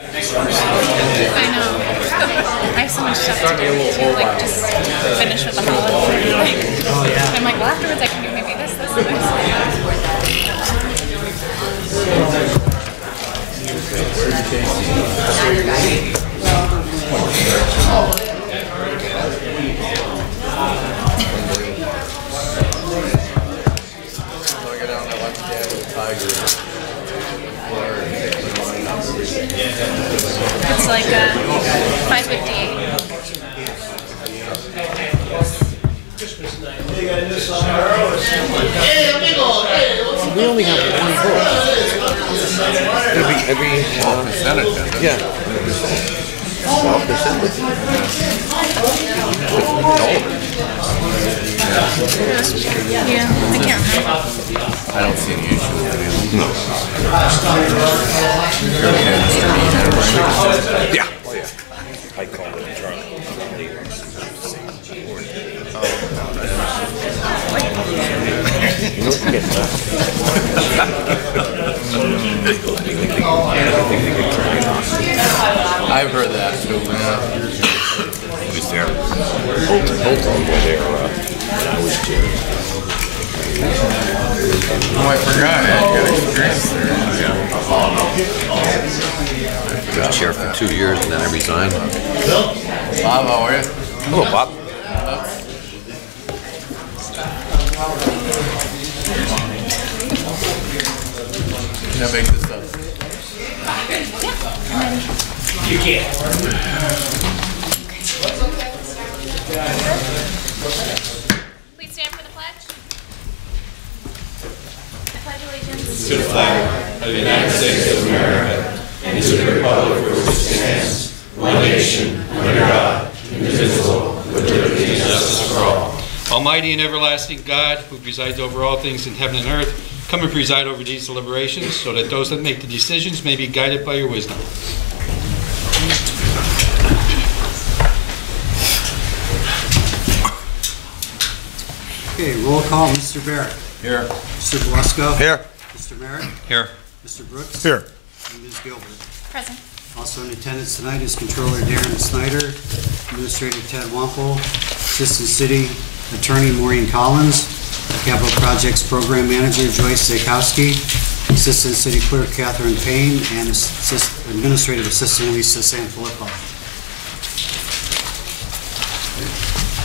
I know. I have so much stuff to do to like just finish with the holidays. I'm like, well, afterwards I can do maybe this, and this. It's like 5:58. We only have one vote. Every percentage. Yeah. 12%. Yeah, I can't remember. I don't see any issue with it. No. Yeah. Oh, yeah. I called it a drunk. I've heard that too. Who was there? Both of them were there when I was there. Oh, I forgot. I got experience there. I was chair for 2 years and then I resigned. Bob, how are you? Hello, Bob. Can I make this up? You can't. Please stand for the pledge. I pledge allegiance To the flag of the United States of America and to the republic for which it stands, one nation, under God, indivisible, with liberty and justice for all. Almighty and everlasting God, who presides over all things in heaven and earth, come and preside over these deliberations so that those that make the decisions may be guided by your wisdom. Okay, roll call. Mr. Barrett. Here. Mr. Belusco. Here. Mr. Merritt. Here. Mr. Brooks. Here. And Ms. Gilbert. present. Also in attendance tonight is Controller Darren Snyder, Administrator Ted Wampel, Assistant City Attorney Maureen Collins, Capital Projects Program Manager Joyce Zakowski, Assistant City Clerk Catherine Payne, and Administrative Assistant Lisa Sanfilippo.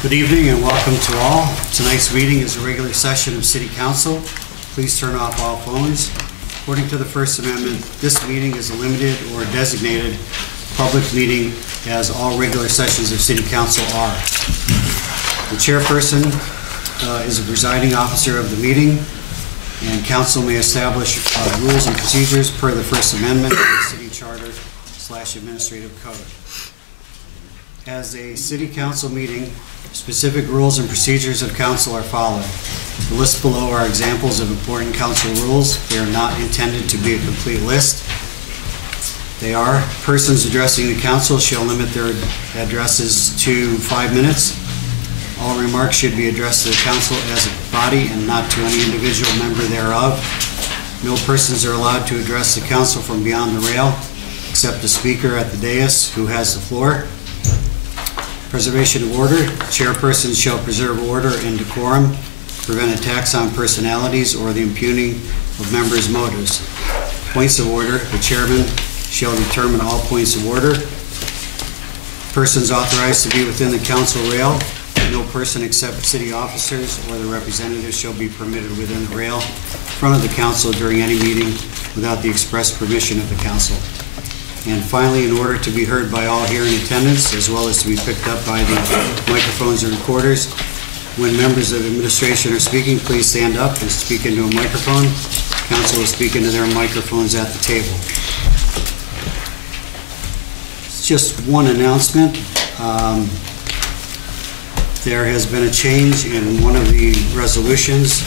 Good evening and welcome to all. Tonight's meeting is a regular session of City Council. Please turn off all phones. According to the First Amendment, this meeting is a limited or designated public meeting, as all regular sessions of City Council are. The chairperson is the presiding officer of the meeting, and council may establish rules and procedures per the First Amendment of the City Charter / Administrative Code. As a City Council meeting, specific rules and procedures of council are followed. The list below are examples of important council rules. They are not intended to be a complete list. They are: persons addressing the council shall limit their addresses to 5 minutes. All remarks should be addressed to the council as a body and not to any individual member thereof. No persons are allowed to address the council from beyond the rail, except the speaker at the dais who has the floor. Preservation of order. Chairpersons shall preserve order and decorum, prevent attacks on personalities or the impugning of members' motives. Points of order. The chairman shall determine all points of order. Persons authorized to be within the council rail. No person except city officers or the representatives shall be permitted within the rail in front of the council during any meeting without the express permission of the council. And finally, in order to be heard by all here in attendance, as well as to be picked up by the microphones and recorders, when members of administration are speaking, please stand up and speak into a microphone. Council will speak into their microphones at the table. It's just one announcement. There has been a change in one of the resolutions,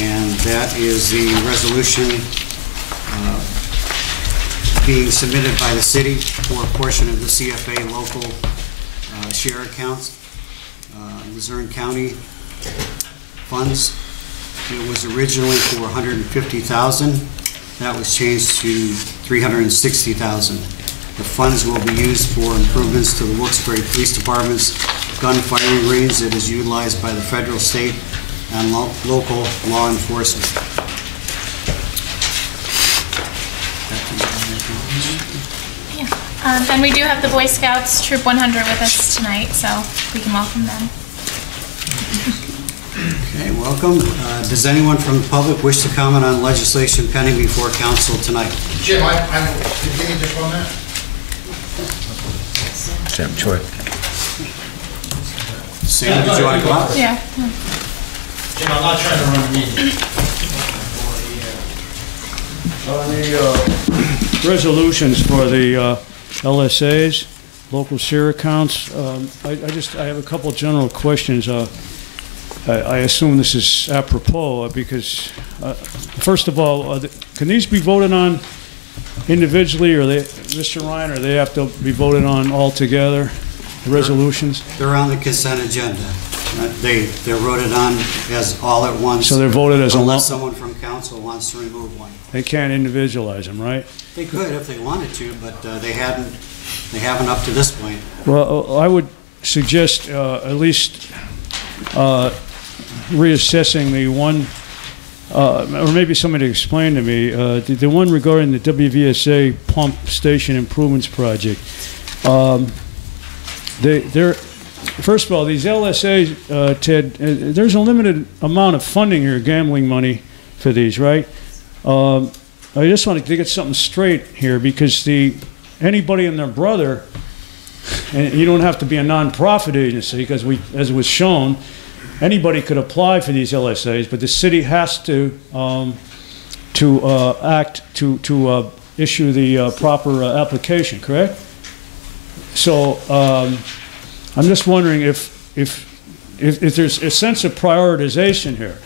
and that is the resolution being submitted by the city for a portion of the CFA local share accounts, Luzerne County funds. It was originally for $150,000. That was changed to $360,000. The funds will be used for improvements to the Wilkes-Barre Police Department's gun firing range that is utilized by the federal, state, and local law enforcement. Yeah. And we do have the Boy Scouts Troop 100 with us tonight, so we can welcome them. Okay, welcome. Does anyone from the public wish to comment on legislation pending before council tonight? Jim, I'm continuing just 1 minute. Jim Choi. Sam, did you want to come up? Yeah. Jim, I'm not trying to run a meeting. On the resolutions for the LSAs, local share accounts, I have a couple general questions. I assume this is apropos because, first of all, can these be voted on individually, or Mr. Ryan, or they have to be voted on all together, the resolutions? They're on the consent agenda. They're voted on as all at once. So they're voted as a lump? Unless someone from council wants to remove one. They can't individualize them, right? They could if they wanted to, but they haven't up to this point. Well, I would suggest at least reassessing the one, or maybe somebody explain to me, the one regarding the WVSA pump station improvements project. First of all, these LSAs, Ted, there's a limited amount of funding here, gambling money for these, right? I just wanted to get something straight here because anybody and their brother, and you don't have to be a nonprofit agency because as was shown, anybody could apply for these LSAs, but the city has to issue the proper application, correct? So I'm just wondering if there's a sense of prioritization here.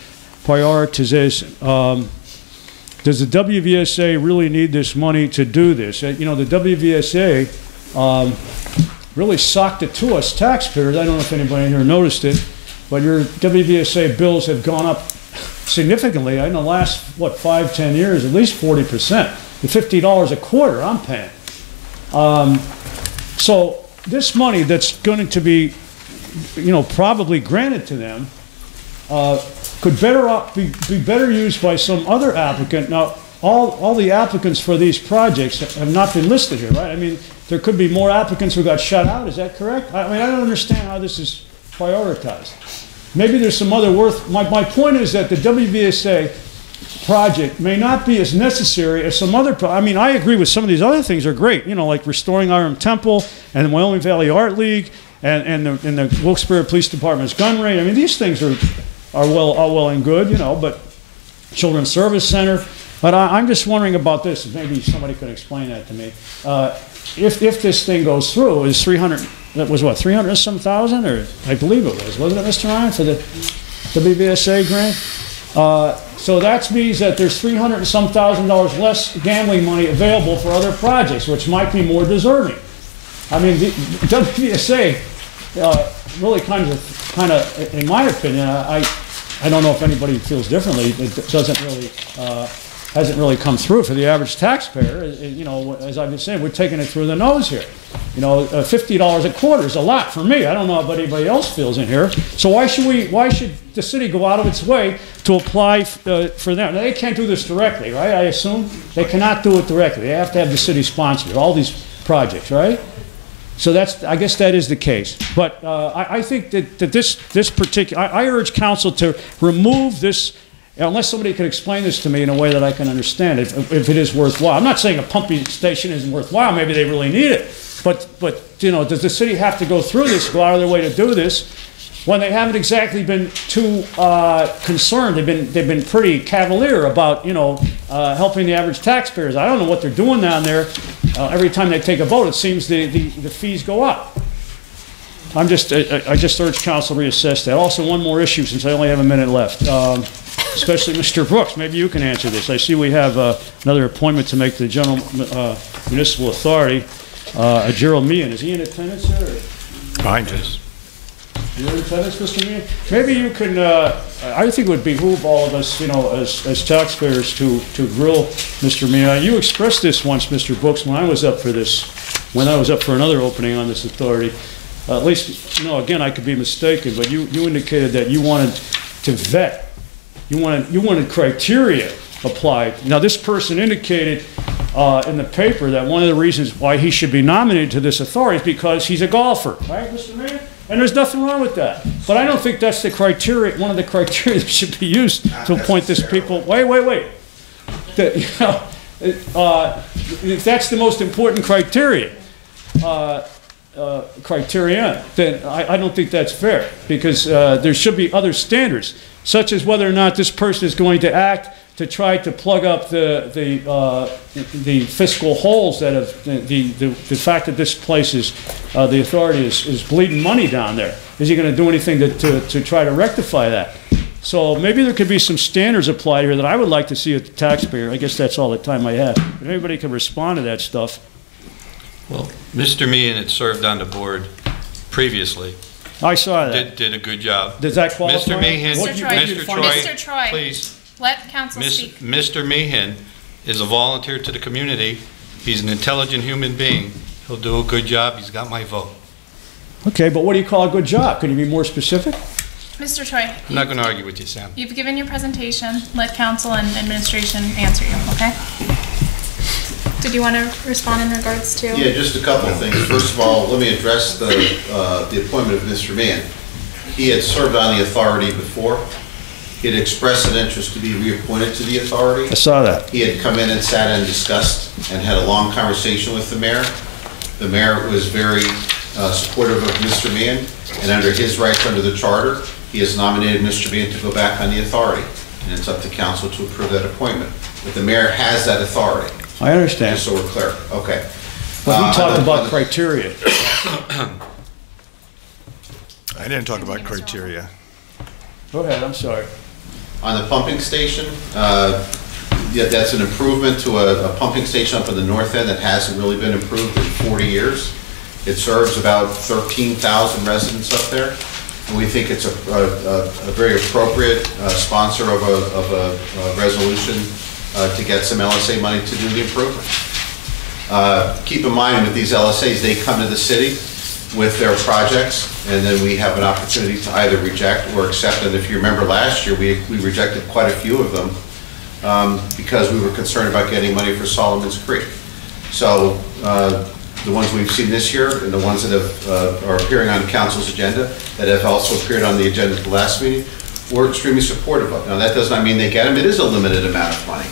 Does the WVSA really need this money to do this? You know, the WVSA really socked it to us taxpayers. I don't know if anybody here noticed it, but your WVSA bills have gone up significantly in the last, 5-10 years, at least 40%. The $50 a quarter I'm paying. So this money that's going to be, probably granted to them could be better used by some other applicant. Now, all the applicants for these projects have not been listed here, right? I mean, there could be more applicants who got shut out. Is that correct? I mean, I don't understand how this is prioritized. Maybe there's some other worth. My point is that the WVSA project may not be as necessary as some other. I mean, I agree with some of these other things are great. Like restoring Iron Temple and the Wyoming Valley Art League and the Wilkes-Barre Police Department's gun range. I mean, these things are well and good, but Children's Service Center. But I'm just wondering about this. Maybe somebody could explain that to me. If this thing goes through, is 300? That was what, 300 and some thousand, or I believe it was, wasn't it, Mr. Ryan, for the WVSA grant? So that means that there's $300 and some thousand less gambling money available for other projects, which might be more deserving. I mean, the WVSA really kind of, in my opinion, I don't know if anybody feels differently. It hasn't really come through for the average taxpayer. As I've been saying, we're taking it through the nose here. $50 a quarter is a lot for me. I don't know if anybody else feels in here. So why should the city go out of its way to apply for them? Now, they can't do this directly, right? I assume they cannot do it directly. They have to have the city sponsor all these projects, right? So I guess that is the case. But I think that this particular, I urge council to remove this. Unless somebody could explain this to me in a way that I can understand it, if it is worthwhile. I'm not saying a pumping station isn't worthwhile. Maybe they really need it. But does the city have to go through this, go out of their way to do this, when they haven't exactly been too concerned? They've been pretty cavalier about helping the average taxpayers. I don't know what they're doing down there. Every time they take a vote, it seems the fees go up. I just urge council to reassess that. Also, one more issue since I only have a minute left. Especially Mr. Brooks, maybe you can answer this. I see we have another appointment to make to the General Municipal Authority. Gerald Meehan, is he in attendance here? Fine, just. You're in attendance, Mr. Meehan? Maybe you can, I think it would behoove all of us, as taxpayers to grill Mr. Meehan. You expressed this once, Mr. Brooks, when I was up for this when I was up for another opening on this authority. At least, again, I could be mistaken, but you indicated that you wanted to vet. You wanted criteria applied. Now, this person indicated in the paper that one of the reasons why he should be nominated to this authority is because he's a golfer, right, Mr. Mayor? And there's nothing wrong with that. But I don't think that's the criteria, one of the criteria that should be used to appoint this people. Wait. If that's the most important criterion, then I don't think that's fair, because there should be other standards, such as whether or not this person is going to act to try to plug up the fiscal holes that have the fact that this place is the authority is bleeding money down there. Is he going to do anything to try to rectify that? So maybe there could be some standards applied here that I would like to see as a taxpayer. I guess that's all the time I have. If anybody can respond to that stuff. Well, Mr. Meehan had served on the board previously. I saw that. Did a good job. Does that qualify? Mr. Meehan, Mr. Troy, please. Let council speak. Mr. Meehan is a volunteer to the community. He's an intelligent human being. He'll do a good job. He's got my vote. Okay, but what do you call a good job? Could you be more specific? Mr. Troy, I'm not going to argue with you, Sam. you've given your presentation. Let council and administration answer you, okay? Did you want to respond in regards to? Yeah, just a couple of things. First of all, let me address the appointment of Mr. Mann. He had served on the authority before. He had expressed an interest to be reappointed to the authority. I saw that. He had come in and sat and discussed and had a long conversation with the mayor. The mayor was very supportive of Mr. Mann, and under his rights under the charter, he has nominated Mr. Mann to go back on the authority, and it's up to council to approve that appointment. But the mayor has that authority. I understand. Just so we're clear. Okay. But we talked about criteria. I didn't talk about criteria. Go ahead, I'm sorry. On the pumping station, yeah, that's an improvement to a pumping station up in the north end that hasn't really been improved in 40 years. It serves about 13,000 residents up there, and we think it's a very appropriate sponsor of a resolution to get some LSA money to do the improvement. Keep in mind with these LSAs, they come to the city with their projects, and then we have an opportunity to either reject or accept. And if you remember last year, we rejected quite a few of them because we were concerned about getting money for Solomon's Creek. So the ones we've seen this year and the ones that are appearing on council's agenda that have also appeared on the agenda at the last meeting, we're extremely supportive of. Now that does not mean they get them. It is a limited amount of money.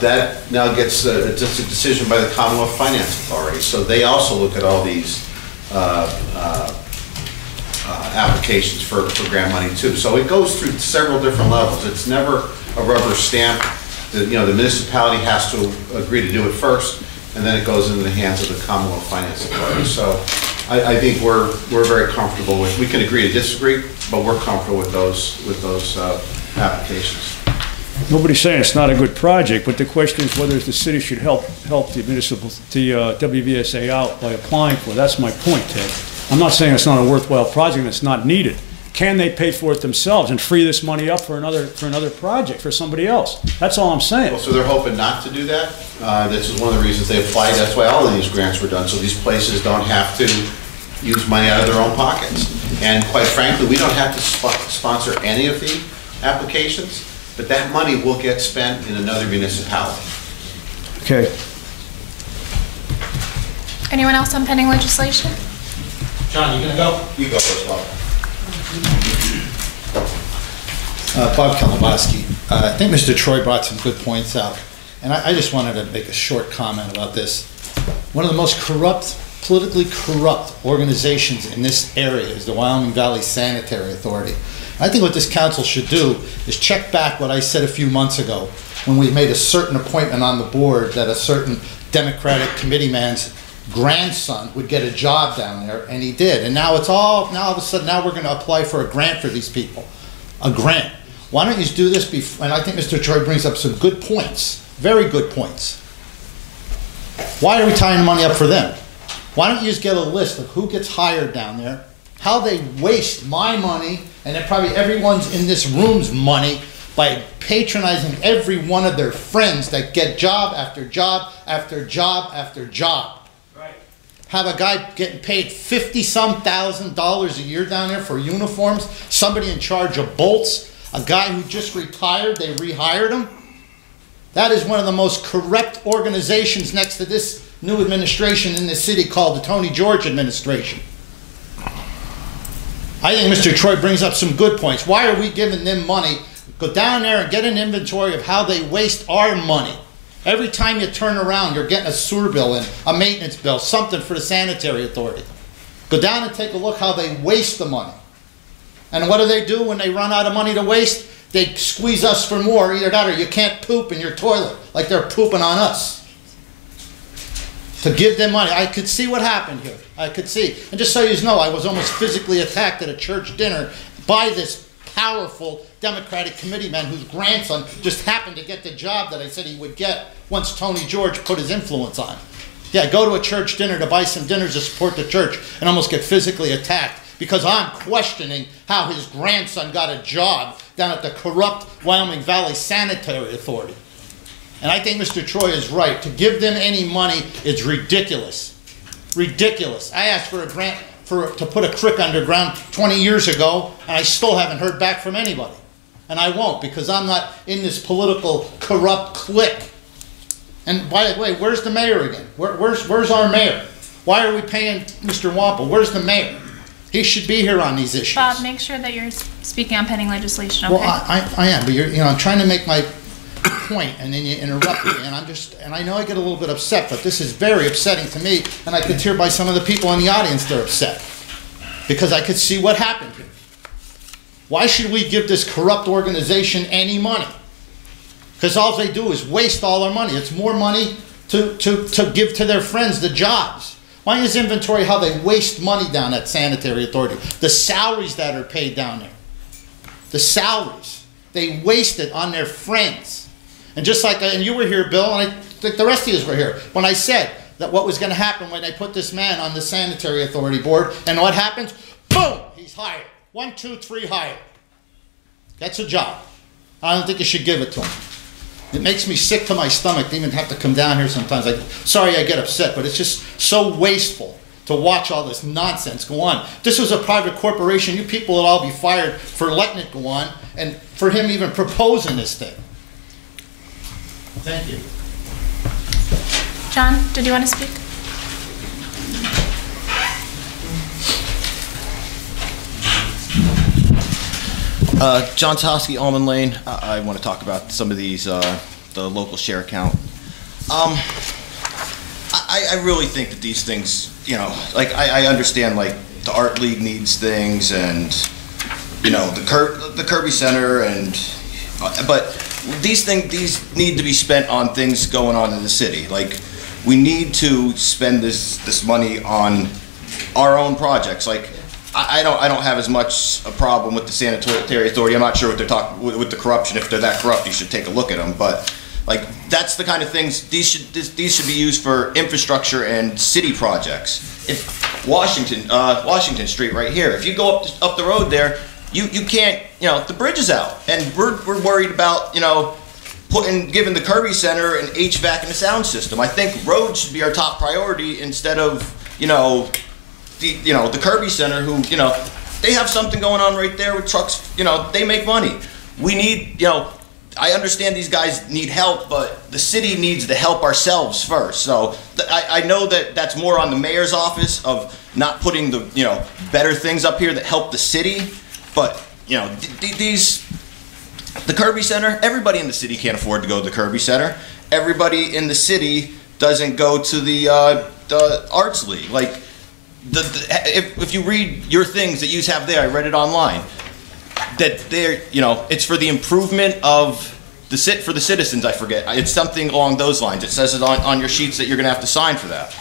That now gets just a decision by the Commonwealth Finance Authority. So they also look at all these applications for grant money too. So it goes through several different levels. It's never a rubber stamp. The municipality has to agree to do it first, and then it goes into the hands of the Commonwealth Finance Authority. So I think we're very comfortable with. We can agree to disagree, but we're comfortable with those applications. Nobody's saying it's not a good project, but the question is whether the city should help the WVSA out by applying for it. That's my point, Ted. I'm not saying it's not a worthwhile project and it's not needed. Can they pay for it themselves and free this money up for another project for somebody else? That's all I'm saying. Well, so they're hoping not to do that. This is one of the reasons they applied. That's why all of these grants were done, so these places don't have to use money out of their own pockets. And quite frankly, we don't have to sponsor any of the applications, but that money will get spent in another municipality. Okay. Anyone else on pending legislation? John, you gonna go? You go first, Bob. Bob Kalabowski. I think Mr. Troy brought some good points out, and I just wanted to make a short comment about this. One of the most politically corrupt organizations in this area is the Wyoming Valley Sanitary Authority. I think what this council should do is check back what I said a few months ago when we made a certain appointment on the board that a certain Democratic committeeman's grandson would get a job down there, and he did. And now all of a sudden, now we're going to apply for a grant for these people. A grant. Why don't you do this before? And I think Mr. Troy brings up some good points, very good points. Why are we tying money up for them? Why don't you just get a list of who gets hired down there, how they waste my money, and then probably everyone's in this room's money by patronizing every one of their friends that get job after job after job after job. have a guy getting paid $50-some thousand a year down there for uniforms, somebody in charge of bolts, a guy who just retired, they rehired him. That is one of the most corrupt organizations next to this new administration in the city called the Tony George administration. I think Mr. Troy brings up some good points. Why are we giving them money? Go down there and get an inventory of how they waste our money. Every time you turn around, you're getting a sewer bill in, a maintenance bill, something for the sanitary authority. Go down and take a look how they waste the money. And what do when they run out of money to waste? They squeeze us for more. Either that or you can't poop in your toilet like they're pooping on us. To give them money. I could see what happened here. I could see. And just so you know, I was almost physically attacked at a church dinner by this powerful Democratic committeeman whose grandson just happened to get the job that I said he would get once Tony George put his influence on. Yeah, go to a church dinner to buy some dinners to support the church and almost get physically attacked because I'm questioning how his grandson got a job down at the corrupt Wyoming Valley Sanitary Authority. And I think Mr. Troy is right. To give them any money is ridiculous. Ridiculous. I asked for a grant to put a creek underground 20 years ago, and I still haven't heard back from anybody. And I won't, because I'm not in this political corrupt clique. And by the way, where's the mayor again? Where's our mayor? Why are we paying Mr. Wampel? Where's the mayor? He should be here on these issues. Bob, make sure that you're speaking on pending legislation, okay? Well, I am, but I'm trying to make my point, and then you interrupt me, and I know I get a little bit upset, but this is very upsetting to me, and I could hear by some of the people in the audience they're upset, because I could see what happened here. Why should we give this corrupt organization any money? Because all they do is waste all our money. It's more money to give to their friends the jobs. Why is inventory how they waste money down at Sanitary Authority? The salaries that are paid down there. The salaries. They waste it on their friends. And just like, and you were here, Bill, and I think the rest of you were here, when I said that what was going to happen when they put this man on the Sanitary Authority board, and what happens? Boom! He's hired. 1, 2, 3, hired. That's a job. I don't think you should give it to him. It makes me sick to my stomach to even have to come down here sometimes. Sorry I get upset, but it's just so wasteful to watch all this nonsense go on. If this was a private corporation, you people would all be fired for letting it go on and for him even proposing this thing. Thank you. John, did you want to speak? John Toski, Almond Lane. I want to talk about some of these, the local share account. I really think that these things, like I understand like the Art League needs things and, the Kirby Center but these need to be spent on things going on in the city. Like we need to spend this money on our own projects. Like I don't have as much a problem with the Sanitary Authority. I'm not sure what they're talking with the corruption. If they're that corrupt, you should take a look at them. But like that's the kind of things these should be used for infrastructure and city projects. If Washington Street right here, if you go up the road there, you can't, the bridge is out, and we're worried about giving the Kirby Center an HVAC and a sound system. I think roads should be our top priority instead of the Kirby Center, who they have something going on right there with trucks. They make money. We need I understand these guys need help, but the city needs to help ourselves first. So I know that that's more on the mayor's office of not putting the better things up here that help the city. But the Kirby Center, everybody in the city can't afford to go to the Kirby Center. Everybody in the city doesn't go to the Arts League. Like if you read your things that you have there, I read it online, that they're it's for the improvement of for the citizens. I forget, it's something along those lines. It says it on your sheets that you're going to have to sign for that.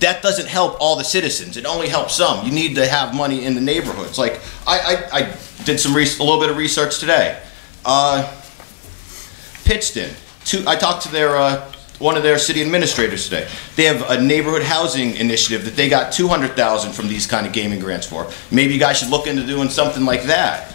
That doesn't help all the citizens. It only helps some. You need to have money in the neighborhoods. Like I did a little bit of research today. Pittston. I talked to one of their city administrators today. They have a neighborhood housing initiative that they got $200,000 from these kind of gaming grants for. Maybe you guys should look into doing something like that.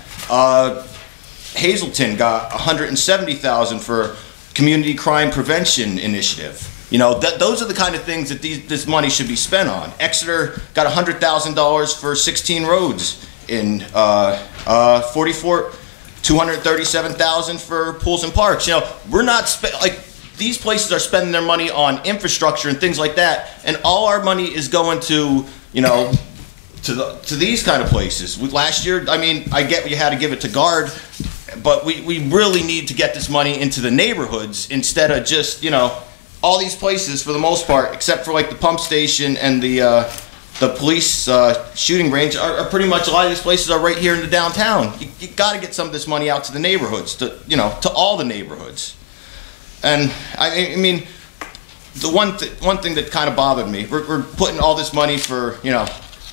Hazelton got $170,000 for community crime prevention initiative. You know, those are the kind of things that this money should be spent on. Exeter got $100,000 for 16 roads in 237,000 for pools and parks. You know, we're not these places are spending their money on infrastructure and things like that, and all our money is going to, you know, to these kind of places. Last year, I mean, I get you had to give it to Guard, but we really need to get this money into the neighborhoods instead of just, you know, all these places for the most part, except for like the pump station and the police shooting range, are pretty much, a lot of these places are right here in the downtown. You got to get some of this money out to the neighborhoods, to, you know, to all the neighborhoods. And I mean, the one thing that kind of bothered me, we're putting all this money for, you know,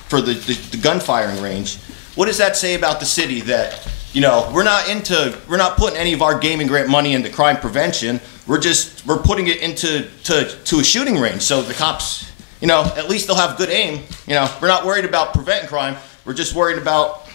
for the gun firing range. What does that say about the city that, you know, we're not putting any of our gaming grant money into crime prevention. We're putting it into a shooting range, so the cops, you know, at least they'll have good aim. You know, we're not worried about preventing crime. We're just worried about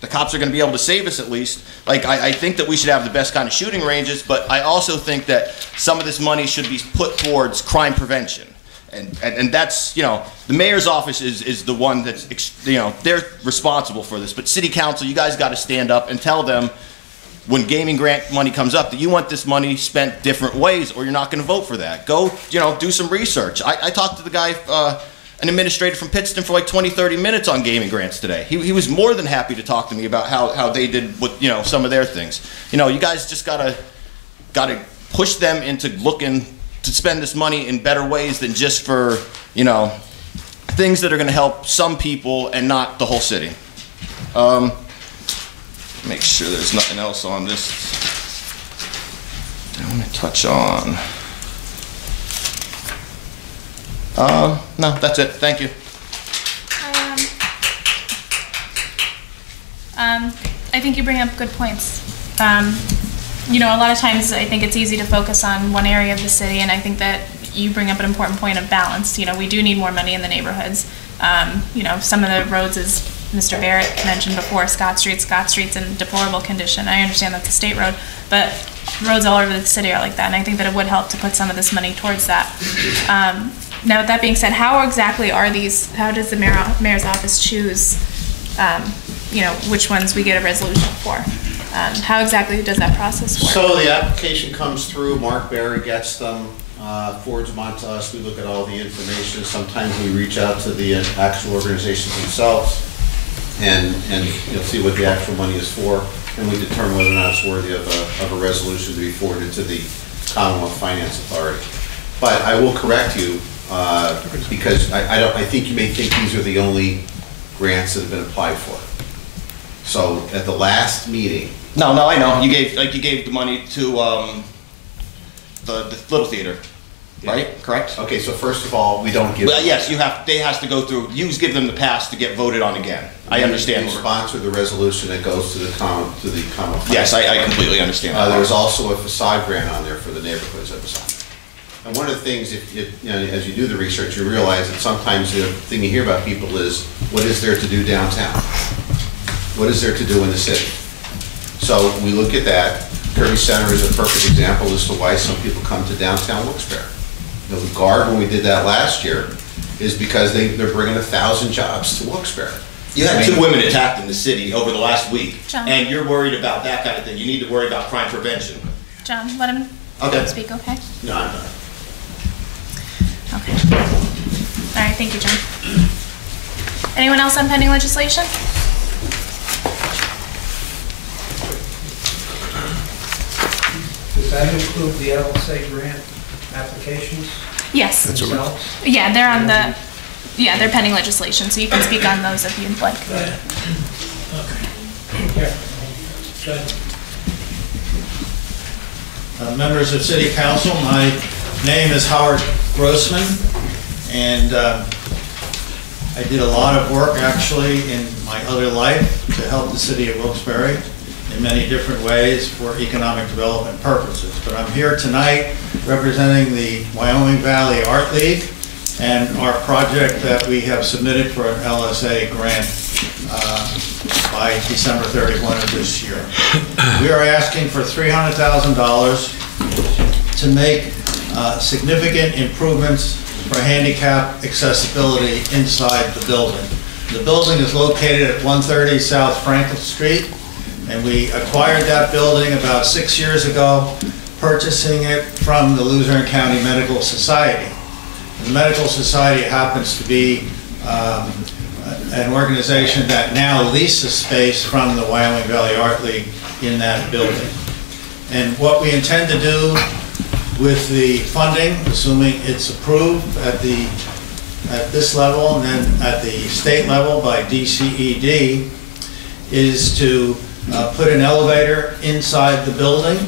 the cops are going to be able to save us at least. Like, I think that we should have the best kind of shooting ranges, but I also think that some of this money should be put towards crime prevention. And that's, you know, the mayor's office is the one that's, you know, they're responsible for this. But city council, you guys got to stand up and tell them when gaming grant money comes up that you want this money spent different ways, or you're not going to vote for that. Go, you know, do some research. I talked to the guy, an administrator from Pittston, for like 20, 30 minutes on gaming grants today. He was more than happy to talk to me about how they did with, you know, some of their things. You know, you guys just gotta push them into looking to spend this money in better ways than just for, you know, things that are going to help some people and not the whole city. Make sure there's nothing else on this I want to touch on. No, that's it. Thank you. I think you bring up good points. You know, a lot of times I think it's easy to focus on one area of the city, and I think that you bring up an important point of balance. You know, we do need more money in the neighborhoods. You know, some of the roads, as Mr. Barrett mentioned before, Scott Street's in deplorable condition. I understand that's a state road, but roads all over the city are like that, and I think that it would help to put some of this money towards that. Now, with that being said, how exactly are these, how does the mayor's office choose, you know, which ones we get a resolution for? How exactly does that process work? So the application comes through, Mark Barry gets them, forwards them on to us, we look at all the information. Sometimes we reach out to the actual organizations themselves and you know, see what the actual money is for, and we determine whether or not it's worthy of a resolution to be forwarded to the Commonwealth Finance Authority. But I will correct you, because I think you may think these are the only grants that have been applied for. So at the last meeting. No, I know. You gave the money to the Little Theater, right? Correct? Okay, so first of all, we don't give. Well, yes, they has to go through. You give them the pass to get voted on again. I understand. You sponsor the resolution that goes to the Commonwealth. Yes, I completely understand. There's also a facade grant on there for the neighborhoods that was on. And one of the things, you know, as you do the research, you realize that sometimes the thing you hear about people is, what is there to do downtown? What is there to do in the city? So we look at that. Kirby Center is a perfect example as to why some people come to downtown Wilkes-Barre. You know, the Guard, when we did that last year, is because they're bringing 1,000 jobs to Wilkes-Barre. You had 2 women attacked in the city over the last week, John. And you're worried about that kind of thing. You need to worry about crime prevention. John, let him speak, okay? No, I'm not. Okay. All right, thank you, John. Anyone else on pending legislation? Does that include the LSA grant applications? Yes. Themselves? Yeah, they're on the, yeah, they're pending legislation, so you can speak on those if you'd like. Okay. Yeah. Go ahead. Members of City Council, my name is Howard Grossman, and I did a lot of work actually in my other life to help the city of Wilkes-Barre in many different ways for economic development purposes. But I'm here tonight representing the Wyoming Valley Art League and our project that we have submitted for an LSA grant by December 31 of this year. We are asking for $300,000 to make significant improvements for handicap accessibility inside the building. The building is located at 130 South Franklin Street, and we acquired that building about 6 years ago, purchasing it from the Luzerne County Medical Society. The Medical Society happens to be an organization that now leases space from the Wyoming Valley Art League in that building. And what we intend to do with the funding, assuming it's approved at this level and then at the state level by DCED, is to put an elevator inside the building,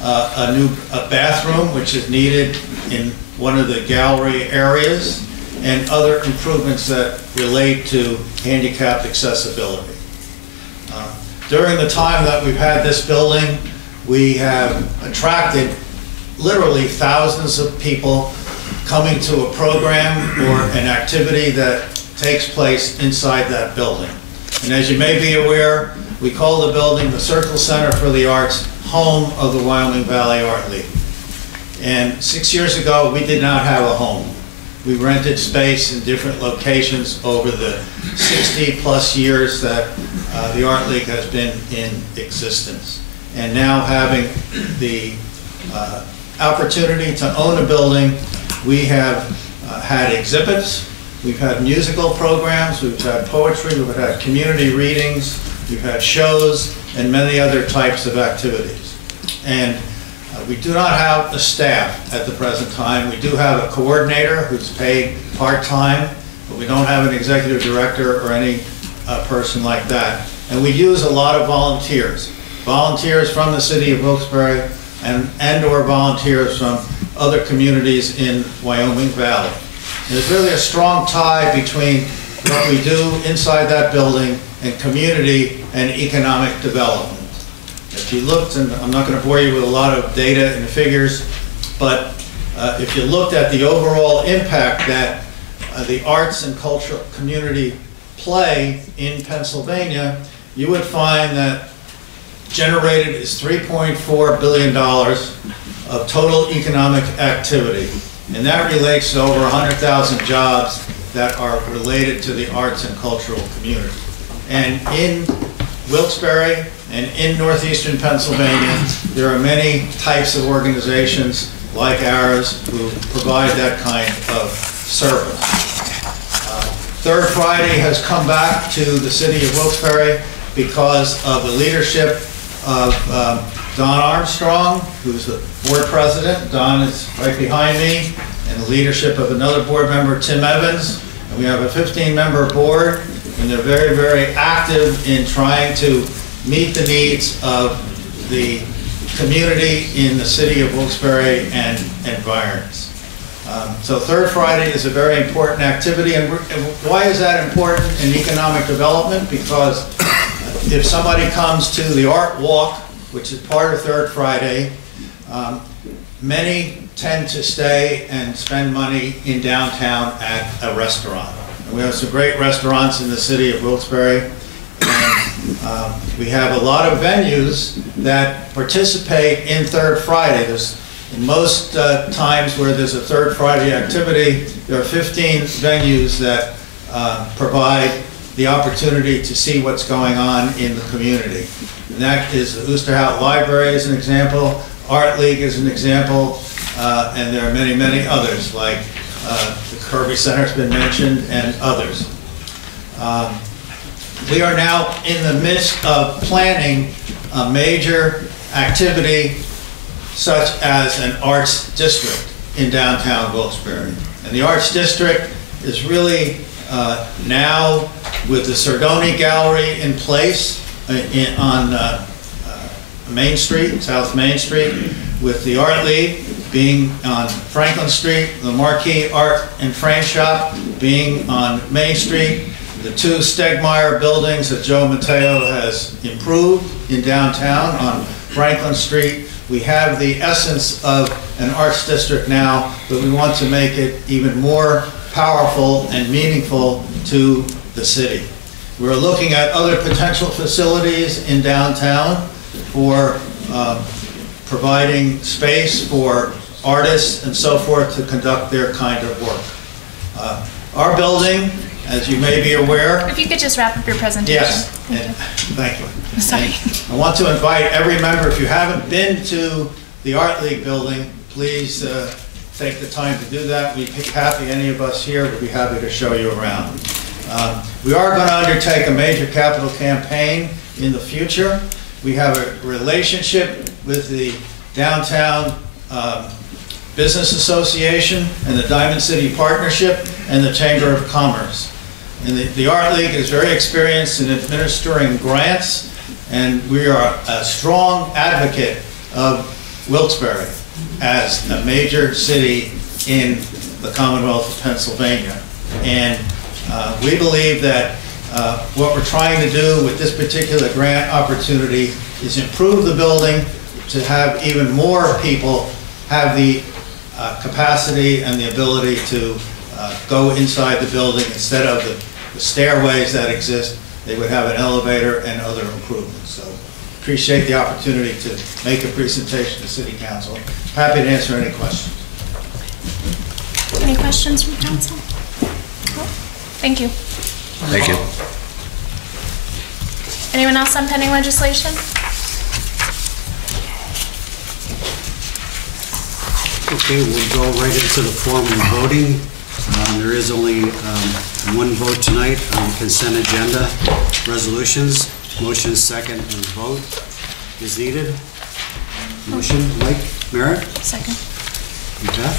a new bathroom which is needed in one of the gallery areas, and other improvements that relate to handicapped accessibility. During the time that we've had this building, we have attracted literally thousands of people coming to a program or an activity that takes place inside that building. And as you may be aware, we call the building the Circle Center for the Arts, home of the Wyoming Valley Art League. And 6 years ago, we did not have a home. We rented space in different locations over the 60-plus years that the Art League has been in existence. And now having the opportunity to own a building, we have had exhibits, we've had musical programs, we've had poetry, we've had community readings, we've had shows, and many other types of activities. And we do not have a staff at the present time. We do have a coordinator who's paid part-time, but we don't have an executive director or any person like that. And we use a lot of volunteers. Volunteers from the city of Wilkes-Barre and or volunteers from other communities in Wyoming Valley. There's really a strong tie between what we do inside that building and community and economic development. If you looked, and I'm not going to bore you with a lot of data and figures, but if you looked at the overall impact that the arts and cultural community play in Pennsylvania, you would find that generated is $3.4 billion of total economic activity. And that relates to over 100,000 jobs that are related to the arts and cultural community. And in Wilkes-Barre and in northeastern Pennsylvania, there are many types of organizations like ours who provide that kind of service. Third Friday has come back to the city of Wilkes-Barre because of the leadership of Don Armstrong, who's the board president. Don is right behind me, and the leadership of another board member, Tim Evans. And we have a 15-member board, and they're very, very active in trying to meet the needs of the community in the city of Wilkes-Barre and environs. So Third Friday is a very important activity. And why is that important in economic development? Because if somebody comes to the Art Walk, which is part of Third Friday, many tend to stay and spend money in downtown at a restaurant. And we have some great restaurants in the city of Wilkes-Barre, and we have a lot of venues that participate in Third Friday. There's, in most times where there's a Third Friday activity, there are 15 venues that provide the opportunity to see what's going on in the community. And that is the Oosterhout Library as an example, Art League as an example, and there are many, many others, like the Kirby Center has been mentioned, and others. We are now in the midst of planning a major activity such as an arts district in downtown Wilkes-Barre. And the arts district is really now, with the Sardoni Gallery in place on Main Street, South Main Street, with the Art League being on Franklin Street, the Marquee Art and Frame Shop being on Main Street, the two Stegmeyer buildings that Joe Mateo has improved in downtown on Franklin Street. We have the essence of an arts district now, but we want to make it even more powerful and meaningful to the city. We're looking at other potential facilities in downtown for providing space for artists, and so forth to conduct their kind of work. Our building, as you may be aware. If you could just wrap up your presentation. Yes, thank you. Sorry. And I want to invite every member, if you haven't been to the Art League building, please take the time to do that. We'd be happy, any of us here would be happy to show you around. We are going to undertake a major capital campaign in the future. We have a relationship with the Downtown Business Association and the Diamond City Partnership and the Chamber of Commerce. And the Art League is very experienced in administering grants, and we are a strong advocate of Wilkes-Barre as a major city in the Commonwealth of Pennsylvania. And we believe that what we're trying to do with this particular grant opportunity is improve the building to have even more people have the capacity and the ability to go inside the building. Instead of the stairways that exist, they would have an elevator and other improvements. So appreciate the opportunity to make a presentation to City Council. Happy to answer any questions. Any questions from council? No? Thank you. Thank you. Anyone else on pending legislation? Okay, we'll go right into the formal voting. There is only one vote tonight on consent agenda resolutions. Motion is second and vote is needed. Motion, Mike Merritt? Second. Okay.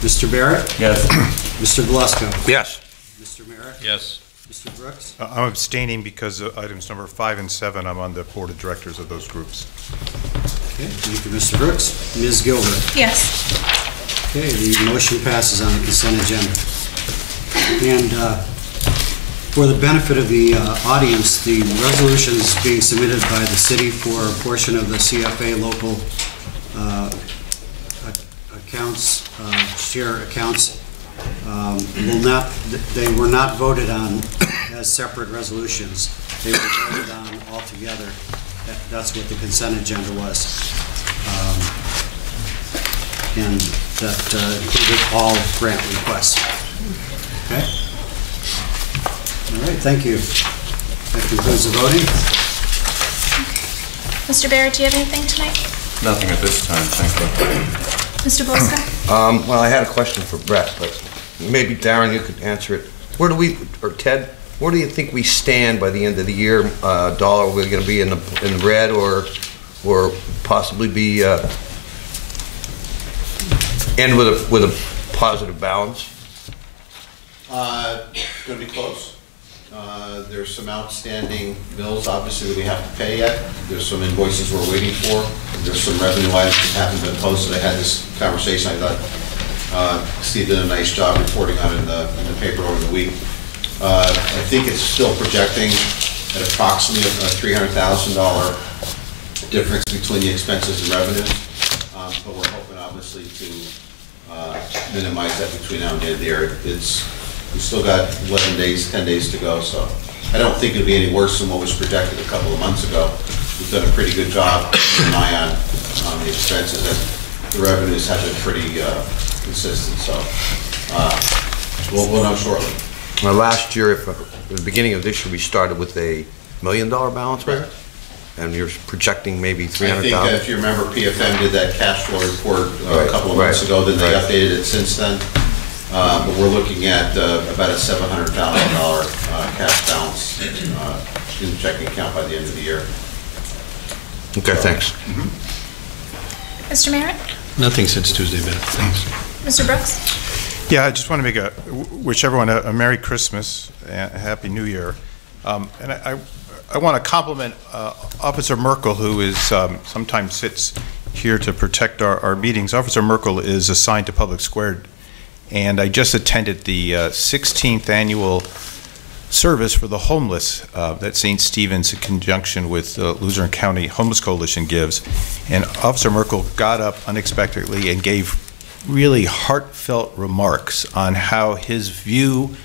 Mr. Barrett? Yes. Mr. Glusco? Yes. Mr. Merritt? Yes. Mr. Brooks? I'm abstaining because items number 5 and 7, I'm on the board of directors of those groups. Okay, thank you, Mr. Brooks. Ms. Gilbert? Yes. Okay, the motion passes on the consent agenda. And for the benefit of the audience, the resolution is being submitted by the city for a portion of the CFA local accounts, share accounts. They were not voted on as separate resolutions. They were voted on all together. That's what the consent agenda was. And that included all grant requests. Okay? All right, thank you. That concludes the voting. Mr. Barrett, do you have anything tonight? Nothing at this time, thank you. Mr. Bolska? Well, I had a question for Brett, but maybe Darren, you could answer it. Where do we, or Ted, where do you think we stand by the end of the year? Dollar, we're going to be in the red, or possibly be end with a positive balance? It's going to be close. There's some outstanding bills, obviously, that we have to pay yet. There's some invoices we're waiting for. There's some revenue items that haven't been posted. I had this conversation. I thought Steve did a nice job reporting on it in the paper over the week. I think it's still projecting at approximately a $300,000 difference between the expenses and revenues. But we're hoping, obviously, to minimize that between now and the end of the year. We still got 11 days, 10 days to go, so I don't think it'll be any worse than what was projected a couple of months ago. We've done a pretty good job keeping an eye on the expenses, and the revenues have been pretty consistent, so we'll know shortly. Last year, at the beginning of this year, we started with a $1 million balance, right? And you're projecting maybe 300,000. I think if you remember, PFM did that cash flow report a couple of months ago, then they updated it since then. But we're looking at about a $700,000 cash balance in the checking account by the end of the year. Okay, thanks. Mr. Merritt? Nothing since Tuesday, Ben. Thanks. Mr. Brooks? Yeah, I just want to wish everyone a Merry Christmas and a Happy New Year. And I want to compliment Officer Merkel, who is sometimes sits here to protect our meetings. Officer Merkel is assigned to Public Square, and I just attended the 16th annual service for the homeless that St. Stephen's, in conjunction with Luzerne County Homeless Coalition, gives. And Officer Merkel got up unexpectedly and gave really heartfelt remarks on how his view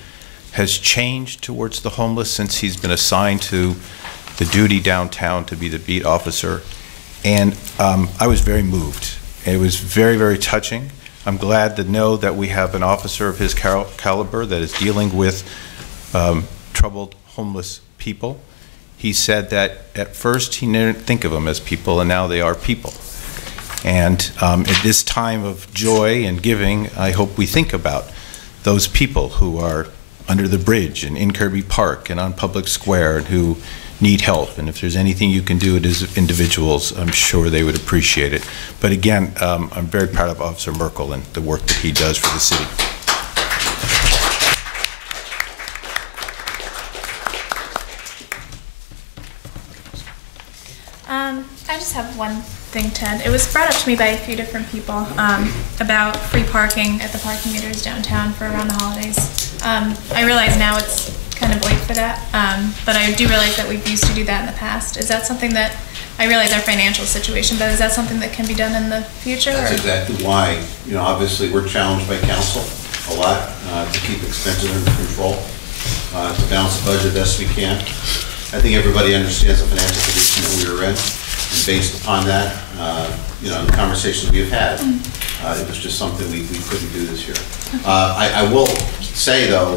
has changed towards the homeless since he's been assigned to the duty downtown to be the beat officer. And I was very moved. It was very, very touching. I'm glad to know that we have an officer of his caliber that is dealing with troubled homeless people. He said that at first he didn't think of them as people, and now they are people. And at this time of joy and giving, I hope we think about those people who are under the bridge and in Kirby Park and on Public Square and who need help. And if there's anything you can do as individuals, I'm sure they would appreciate it. But again, I'm very proud of Officer Merkel and the work that he does for the city. I just have one thing, Ted. It was brought up to me by a few different people about free parking at the parking meters downtown for around the holidays. I realize now it's kind of late for that, but I do realize that we've used to do that in the past. Is that something that, I realize our financial situation, but is that something that can be done in the future? That's exactly why, you know, obviously we're challenged by council a lot to keep expenses under control, to balance the budget best we can. I think everybody understands the financial position that we were in, and based upon that, you know, the conversations we've had, it was just something we couldn't do this year. I will say though,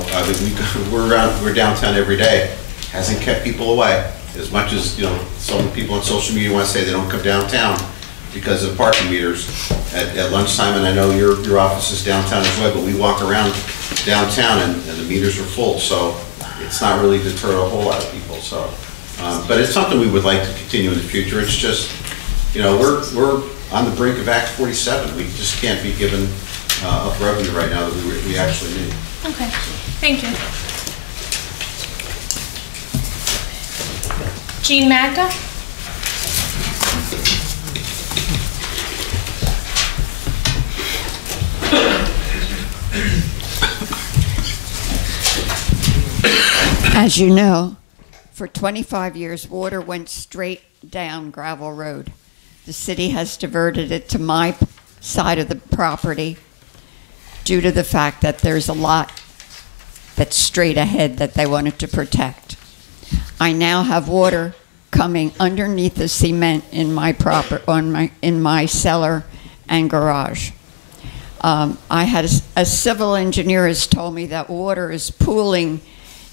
we're downtown every day. Hasn't kept people away. As much as, you know, some people on social media want to say they don't come downtown because of parking meters at lunchtime, and I know your office is downtown as well, but we walk around downtown and the meters are full, so it's not really deterred a whole lot of people. So, but it's something we would like to continue in the future. It's just, you know, we're on the brink of Act 47. We just can't be given up revenue right now that we actually need. Okay, thank you. Jean Magda? As you know, for 25 years, water went straight down Gravel Road. The city has diverted it to my side of the property due to the fact that there's a lot that's straight ahead that they wanted to protect. I now have water coming underneath the cement in my in my cellar and garage. I had a civil engineer has told me that water is pooling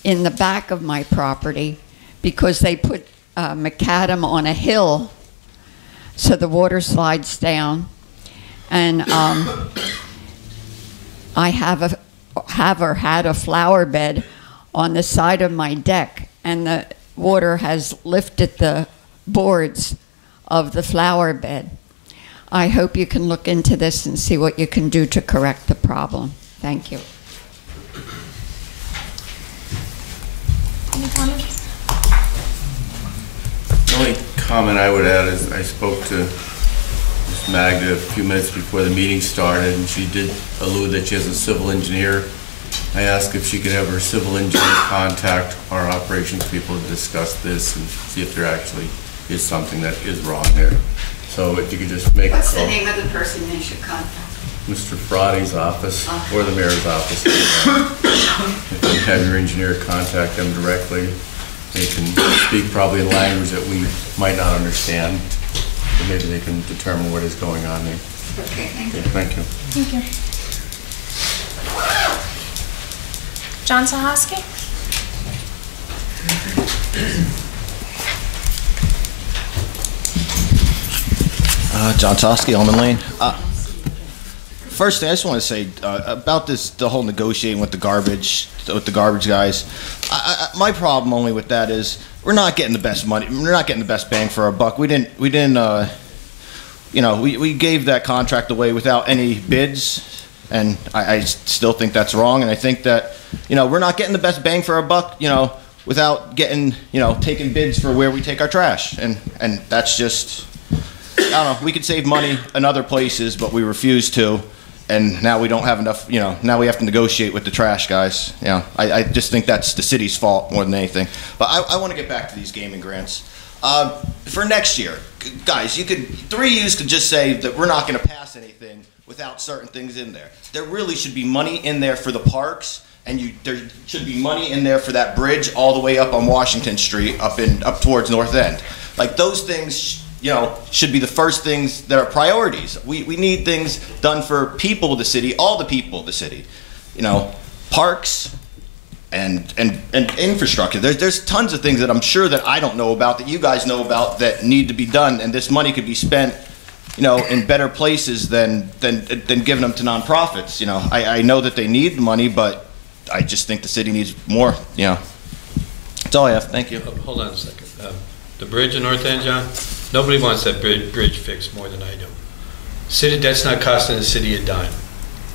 in the back of my property because they put macadam on a hill, so the water slides down. And I had a flower bed on the side of my deck, and the water has lifted the boards of the flower bed. I hope you can look into this and see what you can do to correct the problem. Thank you. Any comments? The only comment I would add is I spoke to Ms. Magda a few minutes before the meeting started, and she did allude that she has a civil engineer. I asked if she could have her civil engineer contact our operations people to discuss this and see if there actually is something that is wrong there. So if you could just make What's a call. the name of the person they should contact? Mr. Frotty's office or the mayor's office. If you have your engineer contact them directly, they can speak probably in language that we might not understand. But maybe they can determine what is going on there. Okay, thank you. Thank you. Thank you. John Sahoski? John Tosky, Elman Lane. First thing I just want to say about the whole negotiating with the garbage guys. My problem only with that is we're not getting the best money. We're not getting the best bang for our buck. We didn't. You know, we gave that contract away without any bids, and I still think that's wrong. And I think that, you know, we're not getting the best bang for our buck, you know, without getting, you know, taking bids for where we take our trash, and that's just, I don't know. We could save money in other places, but we refuse to. And now we don't have enough, you know, now we have to negotiate with the trash guys. You know, I just think that's the city's fault more than anything. But I want to get back to these gaming grants. For next year, guys, three of you could just say that we're not going to pass anything without certain things in there. There really should be money in there for the parks, and there should be money in there for that bridge all the way up on Washington Street, up towards North End. Like, those things you know, should be the first things that are priorities. We need things done for people of the city, all the people of the city. You know, parks and infrastructure. There's tons of things that I'm sure that I don't know about, that you guys know about, that need to be done, and this money could be spent, you know, in better places than giving them to nonprofits. You know, I know that they need money, but I just think the city needs more, you know. That's all I have. Thank you. Hold on a second. The bridge in North End, John, nobody wants that bridge fixed more than I do. City, that's not costing the city a dime.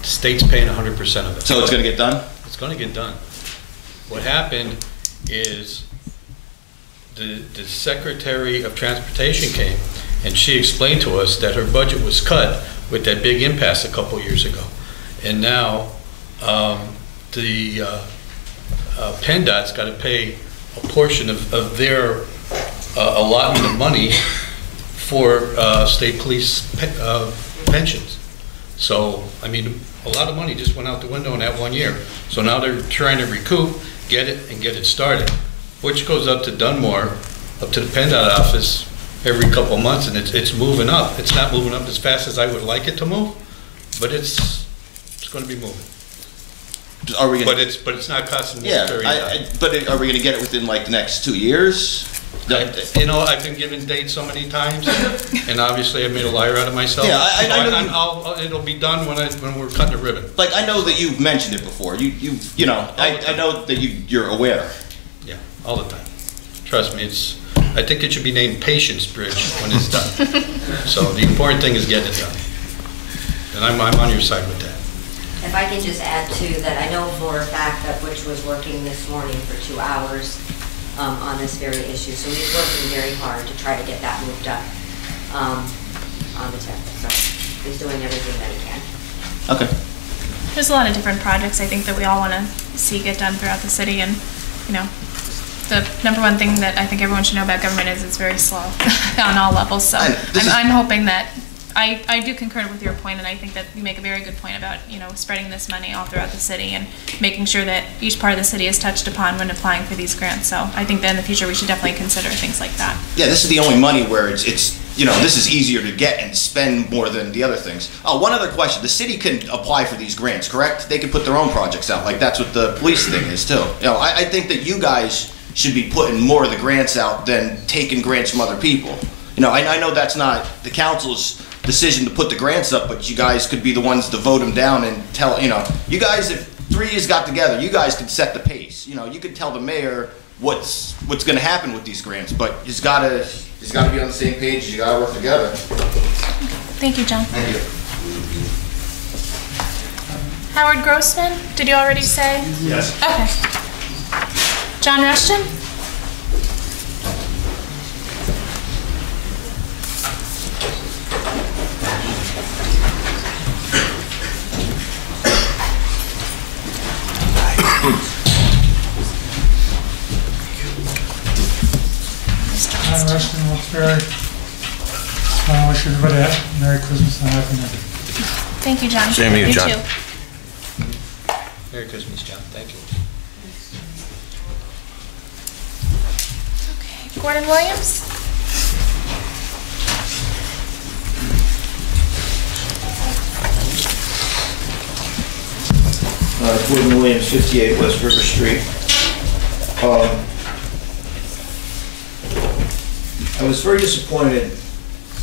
The state's paying 100% of it. So it's going to get done? It's going to get done. What happened is the Secretary of Transportation came and she explained to us that her budget was cut with that big impasse a couple years ago. And now the PennDOT's got to pay a portion of their allotment of money for state police pensions. So, I mean, a lot of money just went out the window in that 1 year. So now they're trying to recoup, get it started, which goes up to Dunmore, up to the PennDOT office every couple of months, and it's moving up. It's not moving up as fast as I would like it to move, but it's going to be moving. Are we gonna, but it's not costing yeah, Wilkes-Barre. But are we going to get it within like the next 2 years? You know, I've been given dates so many times, and obviously I made a liar out of myself. Yeah, I know it'll be done when we're cutting the ribbon. Like, I know that you've mentioned it before. You know, I know that you're aware. Yeah, all the time. Trust me, I think it should be named Patience Bridge when it's done. So the important thing is getting it done, and I'm on your side with that. If I can just add to that, I know for a fact that Butch was working this morning for 2 hours on this very issue. So he's working very hard to try to get that moved up on the tip. So he's doing everything that he can. Okay. There's a lot of different projects I think that we all want to see get done throughout the city, and you know, the number one thing that I think everyone should know about government is it's very slow on all levels. So I'm hoping that I do concur with your point, and I think that you make a very good point about, you know, spreading this money all throughout the city and making sure that each part of the city is touched upon when applying for these grants. So I think that in the future we should definitely consider things like that. Yeah, this is the only money where it's you know, this is easier to get and spend more than the other things. Oh, one other question. The city can apply for these grants, correct? They can put their own projects out. Like, that's what the police thing is, too. You know, I think that you guys should be putting more of the grants out than taking grants from other people. You know, I know that's not the council's decision to put the grants up, but you guys could be the ones to vote them down and tell, you know, you guys, if 3 of you got together, you guys could set the pace. You know, you could tell the mayor what's going to happen with these grants, but he's got to be on the same page. You got to work together. Thank you, John. Thank you. Howard Grossman, did you already say? Yes. Okay. John Rushton? John Rushton, Wilkes-Barre. I wish everybody a Merry Christmas and a Happy New Year. Thank you, John. Same to you, John. Too. Merry Christmas, John. Thank you. Okay. Gordon Williams? Gordon Williams, 58 West River Street. I was very disappointed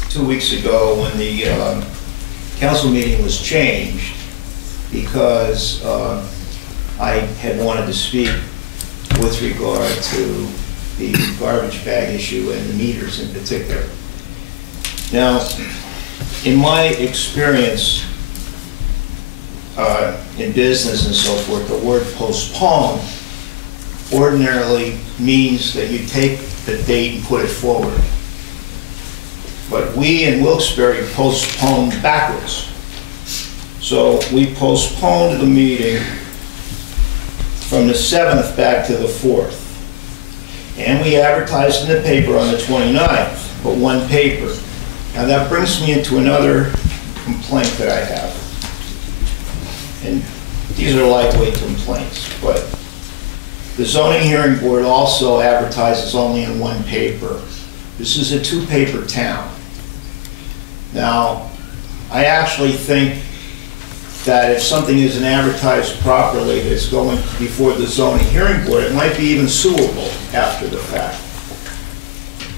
2 weeks ago when the council meeting was changed because I had wanted to speak with regard to the garbage bag issue and the meters in particular. Now, in my experience in business and so forth, the word postpone ordinarily means that you take the date and put it forward. But we in Wilkes-Barre postponed backwards. So we postponed the meeting from the 7th back to the 4th. And we advertised in the paper on the 29th, but one paper. Now that brings me into another complaint that I have. And these are lightweight complaints, but the zoning hearing board also advertises only in one paper. This is a two-paper town. Now, I actually think that if something isn't advertised properly that's going before the zoning hearing board, it might be even suable after the fact.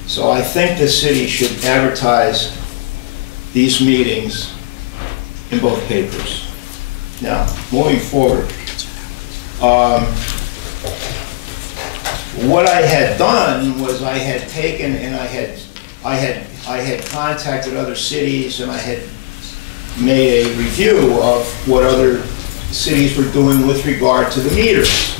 So I think the city should advertise these meetings in both papers. Now, moving forward, what I had done was I had taken and I had contacted other cities, and I had made a review of what other cities were doing with regard to the meters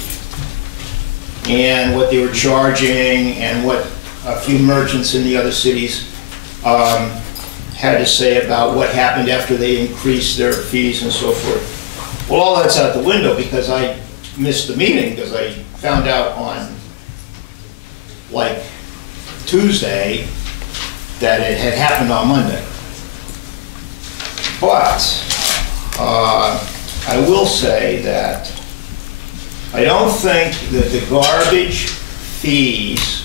and what they were charging and what a few merchants in the other cities had to say about what happened after they increased their fees and so forth. Well, all that's out the window because I missed the meeting, because I found out on like Tuesday that it had happened on Monday. But I will say that I don't think that the garbage fees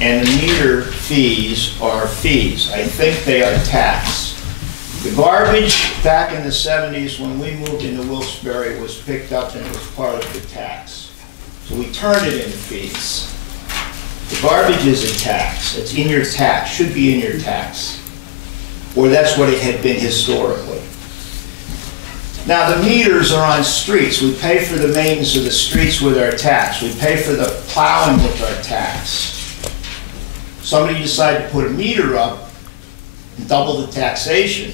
and the meter fees are fees. I think they are tax. The garbage back in the 70s when we moved into Wilkes-Barre was picked up and it was part of the tax. So we turned it into fees. The garbage is a tax. It's in your tax, should be in your tax. Or that's what it had been historically. Now the meters are on streets. We pay for the maintenance of the streets with our tax. We pay for the plowing with our tax. Somebody decided to put a meter up and double the taxation.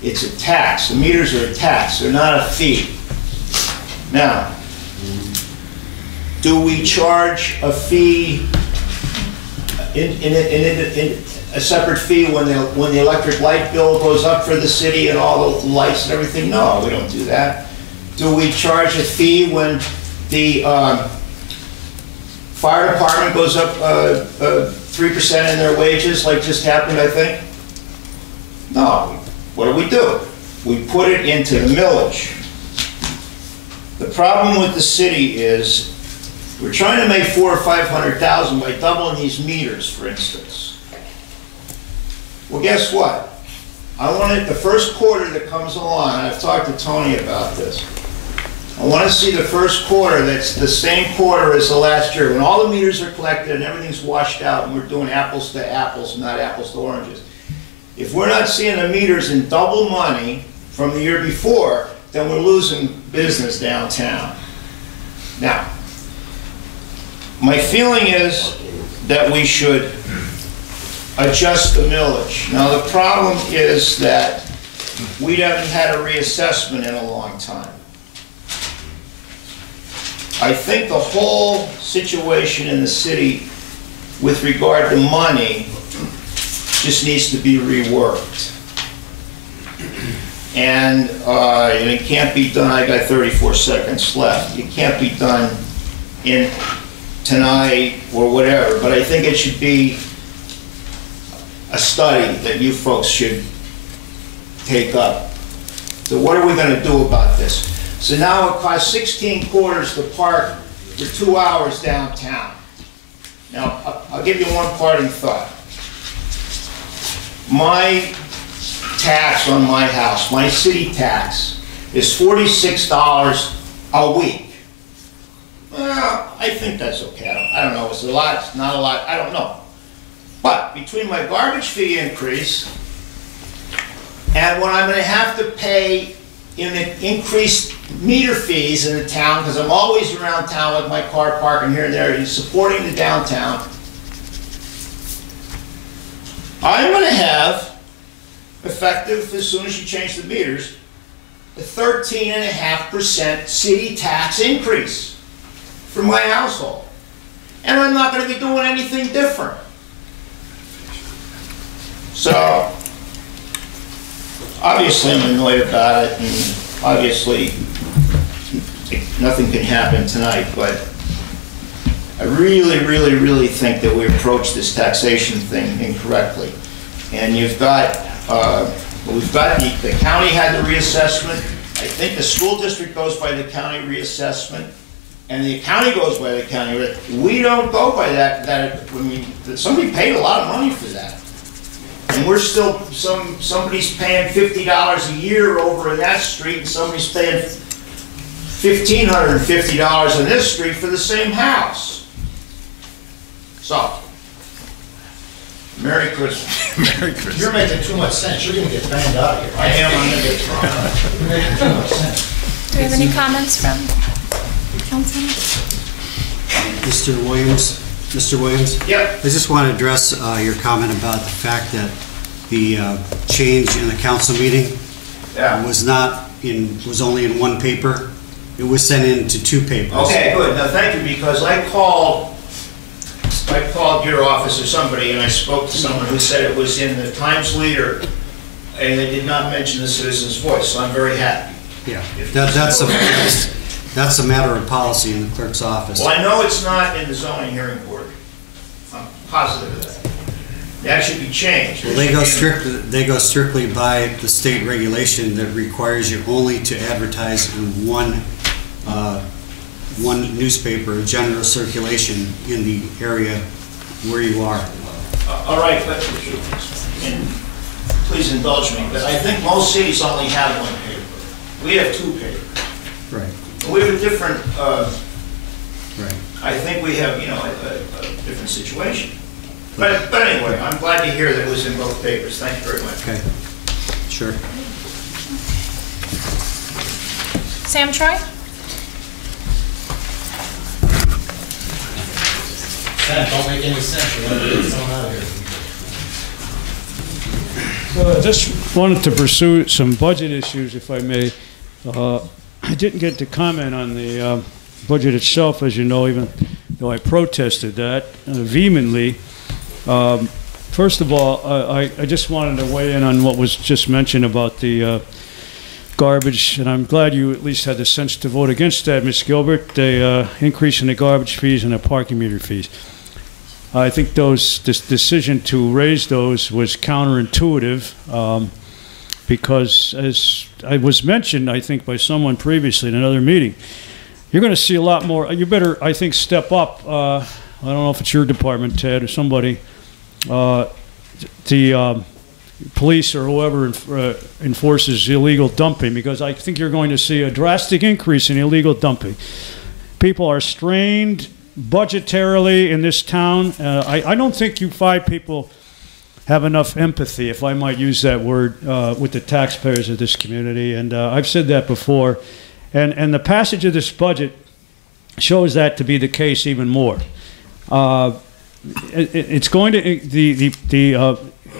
It's a tax. The meters are a tax. They're not a fee. Now, do we charge a fee, a separate fee when the electric light bill goes up for the city and all the lights and everything? No, we don't do that. Do we charge a fee when the fire department goes up 3% in their wages, like just happened, I think? No. What do? We put it into the millage. The problem with the city is we're trying to make $400,000 or $500,000 by doubling these meters, for instance. Well, guess what? I want it the first quarter that comes along, and I've talked to Tony about this. I want to see the first quarter that's the same quarter as the last year, when all the meters are collected and everything's washed out and we're doing apples to apples, not apples to oranges. If we're not seeing the meters in double money from the year before, then we're losing business downtown. Now, my feeling is that we should adjust the millage. Now, the problem is that we haven't had a reassessment in a long time. I think the whole situation in the city with regard to money just needs to be reworked. And it can't be done, I got 34 seconds left. It can't be done in tonight or whatever, but I think it should be a study that you folks should take up. So what are we going to do about this? So now it costs 16 quarters to park for 2 hours downtown. Now, I'll give you one parting thought. My tax on my house, my city tax, is $46 a week. Well, I think that's okay. I don't know, it's a lot, it's not a lot, I don't know. But between my garbage fee increase and what I'm going to have to pay in the increased meter fees in the town, because I'm always around town with my car parking here and there and supporting the downtown, I'm going to have, effective as soon as you change the meters, a 13.5% city tax increase for my household. And I'm not going to be doing anything different. So, obviously I'm annoyed about it, and obviously nothing can happen tonight, but I really, really, really think that we approach this taxation thing incorrectly. And you've got, we've got the county had the reassessment. I think the school district goes by the county reassessment. and the county goes by the county rate. We don't go by that, I mean, somebody paid a lot of money for that. And we're still, somebody's paying $50 a year over in that street, and somebody's paying $1,550 in this street for the same house. So, Merry Christmas. Merry Christmas. You're making too much sense. You're gonna get banned out of here. I am, I'm gonna get thrown out. You're making too much sense. Do we have any comments from council? Mr. Williams? Mr. Williams? Yep. I just want to address your comment about the fact that the change in the council meeting was only in one paper. It was sent into two papers. Okay, good. Now, thank you, because I called your office or somebody, and I spoke to someone who said it was in the Times Leader, and they did not mention the Citizen's Voice, so I'm very happy. Yeah, that's a matter of policy in the clerk's office. Well, I know it's not in the zoning hearing board. I'm positive of that. That should be changed. Well, they go strictly by the state regulation that requires you only to advertise in one newspaper, general circulation in the area where you are. All right, but please indulge me, but I think most cities only have one paper. We have two papers. Right. We have a different, right. I think we have, a different situation. But anyway, I'm glad to hear that it was in both papers. Thank you very much. Okay, sure. Sam Troy? That don't make any sense. You're gonna get someone out of here. I just wanted to pursue some budget issues, if I may. I didn't get to comment on the budget itself, as you know, even though I protested that vehemently. First of all, I just wanted to weigh in on what was just mentioned about the garbage, and I'm glad you at least had the sense to vote against that, Ms. Gilbert, the increase in the garbage fees and the parking meter fees. I think this decision to raise those was counterintuitive because, as I was mentioned, I think, by someone previously in another meeting, you're going to see a lot more. You better, I think, step up. I don't know if it's your department, Ted, or somebody, the police or whoever enforces illegal dumping, because I think you're going to see a drastic increase in illegal dumping. People are strained budgetarily in this town. I don't think you five people have enough empathy, if I might use that word, with the taxpayers of this community, and I've said that before. And the passage of this budget shows that to be the case even more. It's going to, the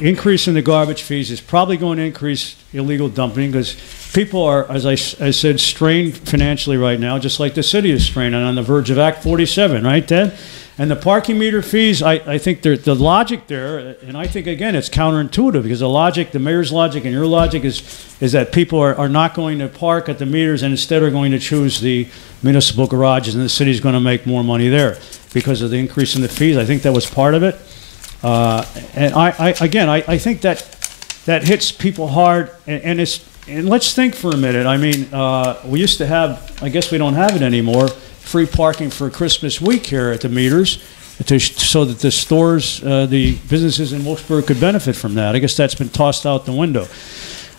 increase in the garbage fees is probably going to increase illegal dumping because people are, as I said, strained financially right now, just like the city is strained and on the verge of Act 47, right, Ted? And the parking meter fees, I think the logic there, and I think, again, it's counterintuitive because the logic, the mayor's logic and your logic is that people are not going to park at the meters and instead are going to choose the municipal garages, and the city's going to make more money there because of the increase in the fees. I think that was part of it. And I think that hits people hard, and let's think for a minute. I mean, we used to have, I guess we don't have it anymore, free parking for Christmas week here at the meters so that the stores, the businesses in Wilkes-Barre could benefit from that. I guess that's been tossed out the window.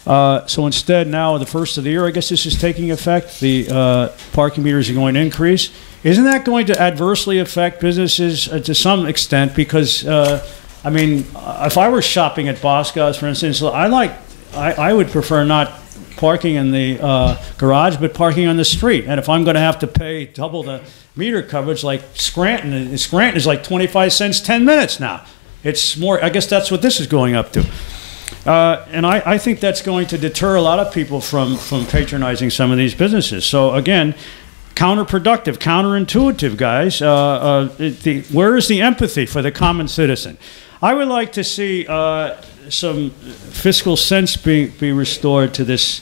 So instead now, the first of the year, I guess this is taking effect. The parking meters are going to increase. Isn't that going to adversely affect businesses to some extent? Because, I mean, if I were shopping at Boscov's, for instance, I would prefer not parking in the garage, but parking on the street. And if I'm going to have to pay double the meter coverage like Scranton is like 25 cents 10 minutes now. It's more, I guess that's what this is going up to. And I think that's going to deter a lot of people from patronizing some of these businesses. So again, counterproductive, counterintuitive, guys. Where is the empathy for the common citizen? I would like to see some fiscal sense be restored to this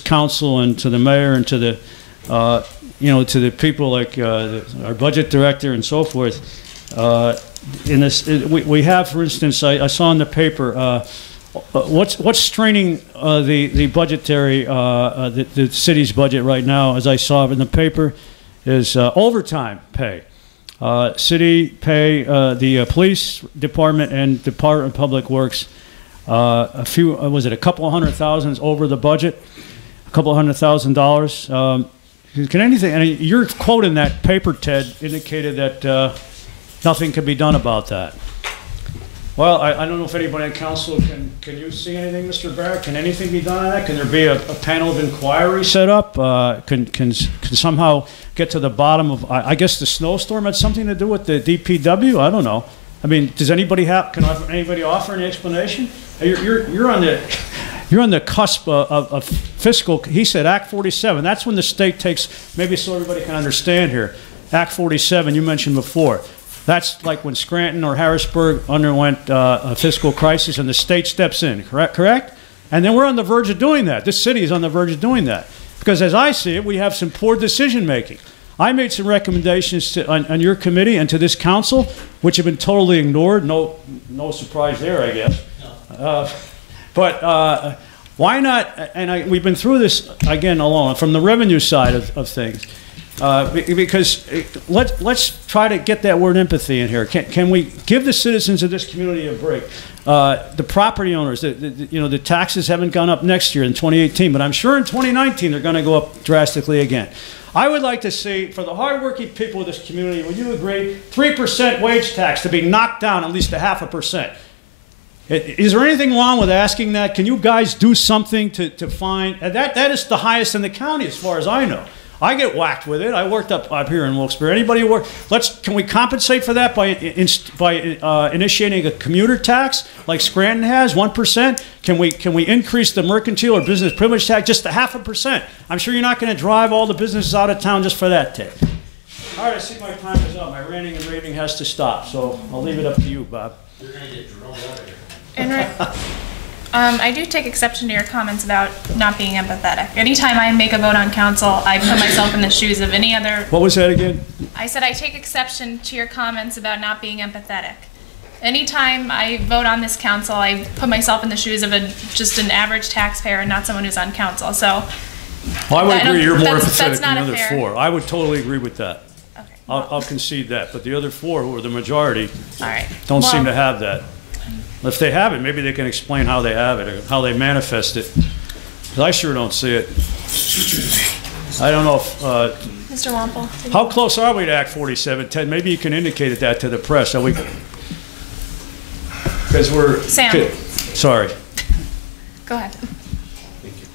council and to the mayor and to the to the people like our budget director and so forth. In this, we have, for instance, I saw in the paper what's straining the budgetary the city's budget right now. As I saw in the paper, is overtime pay. City pay, the police department and Department of Public Works, a few, was it a couple of $100,000 over the budget? A couple of $100,000. Can anything, and your quote in that paper, Ted, indicated that nothing could be done about that. Well, I don't know if anybody on council can you see anything, Mr. Barrett? Can anything be done on that? Can there be a panel of inquiry set up? Can somehow get to the bottom of, I guess the snowstorm had something to do with the DPW? I don't know. I mean, does anybody can anybody offer any explanation? You're on the cusp of fiscal, he said Act 47. That's when the state takes, maybe so everybody can understand here, Act 47 you mentioned before. That's like when Scranton or Harrisburg underwent a fiscal crisis and the state steps in, correct? And then we're on the verge of doing that. This city is on the verge of doing that. Because as I see it, we have some poor decision making. I made some recommendations on your committee and to this council, which have been totally ignored. No surprise there, I guess. But why not, and we've been through this again alone, from the revenue side of things. Because let's try to get that word empathy in here. Can we give the citizens of this community a break? The property owners, the taxes haven't gone up next year in 2018, but I'm sure in 2019 they're going to go up drastically again. I would like to see, for the hardworking people of this community, would you agree, 3% wage tax to be knocked down at least 0.5%? Is there anything wrong with asking that? Can you guys do something to find, that is the highest in the county as far as I know. I get whacked with it. I worked up here in Wilkes-Barre. Anybody work? Can we compensate for that by initiating a commuter tax like Scranton has, 1%? Can we increase the mercantile or business privilege tax just to 0.5%? I'm sure you're not going to drive all the businesses out of town just for that, Ted. All right, I see my time is up. My ranting and raving has to stop, so I'll leave it up to you, Bob. You're going to get drilled out of here. I do take exception to your comments about not being empathetic. Anytime I make a vote on council, I put myself in the shoes of any other... What was that again? I said I take exception to your comments about not being empathetic. Anytime I vote on this council, I put myself in the shoes of just an average taxpayer and not someone who's on council. So, well, I would agree you're more empathetic than the other four. I would totally agree with that. Okay. I'll concede that. But the other four, who are the majority, don't seem to have that. If they have it, maybe they can explain how they have it or how they manifest it. Because I sure don't see it. I don't know if... Mr. Wampel. How close are we to Act 47, Ted? Maybe you can indicate that to the press. Are we... Because we're... Sam. Sorry. Go ahead. Thank you.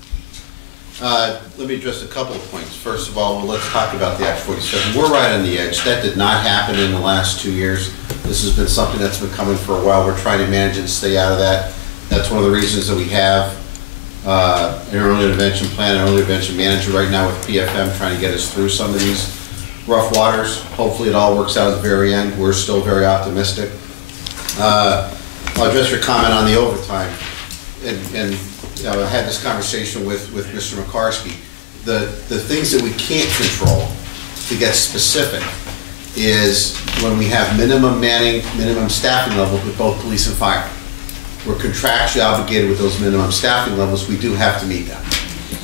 Let me address a couple of points. First of all, let's talk about the Act 47. We're right on the edge. That did not happen in the last 2 years. This has been something that's been coming for a while. We're trying to manage and stay out of that. That's one of the reasons that we have an early intervention plan, an early intervention manager right now with PFM trying to get us through some of these rough waters. Hopefully it all works out at the very end. We're still very optimistic. I'll address your comment on the overtime. And you know, I had this conversation with Mr. McCarskey. The things that we can't control, to get specific, is when we have minimum manning, minimum staffing levels with both police and fire. We're contractually obligated with those minimum staffing levels. We do have to meet them.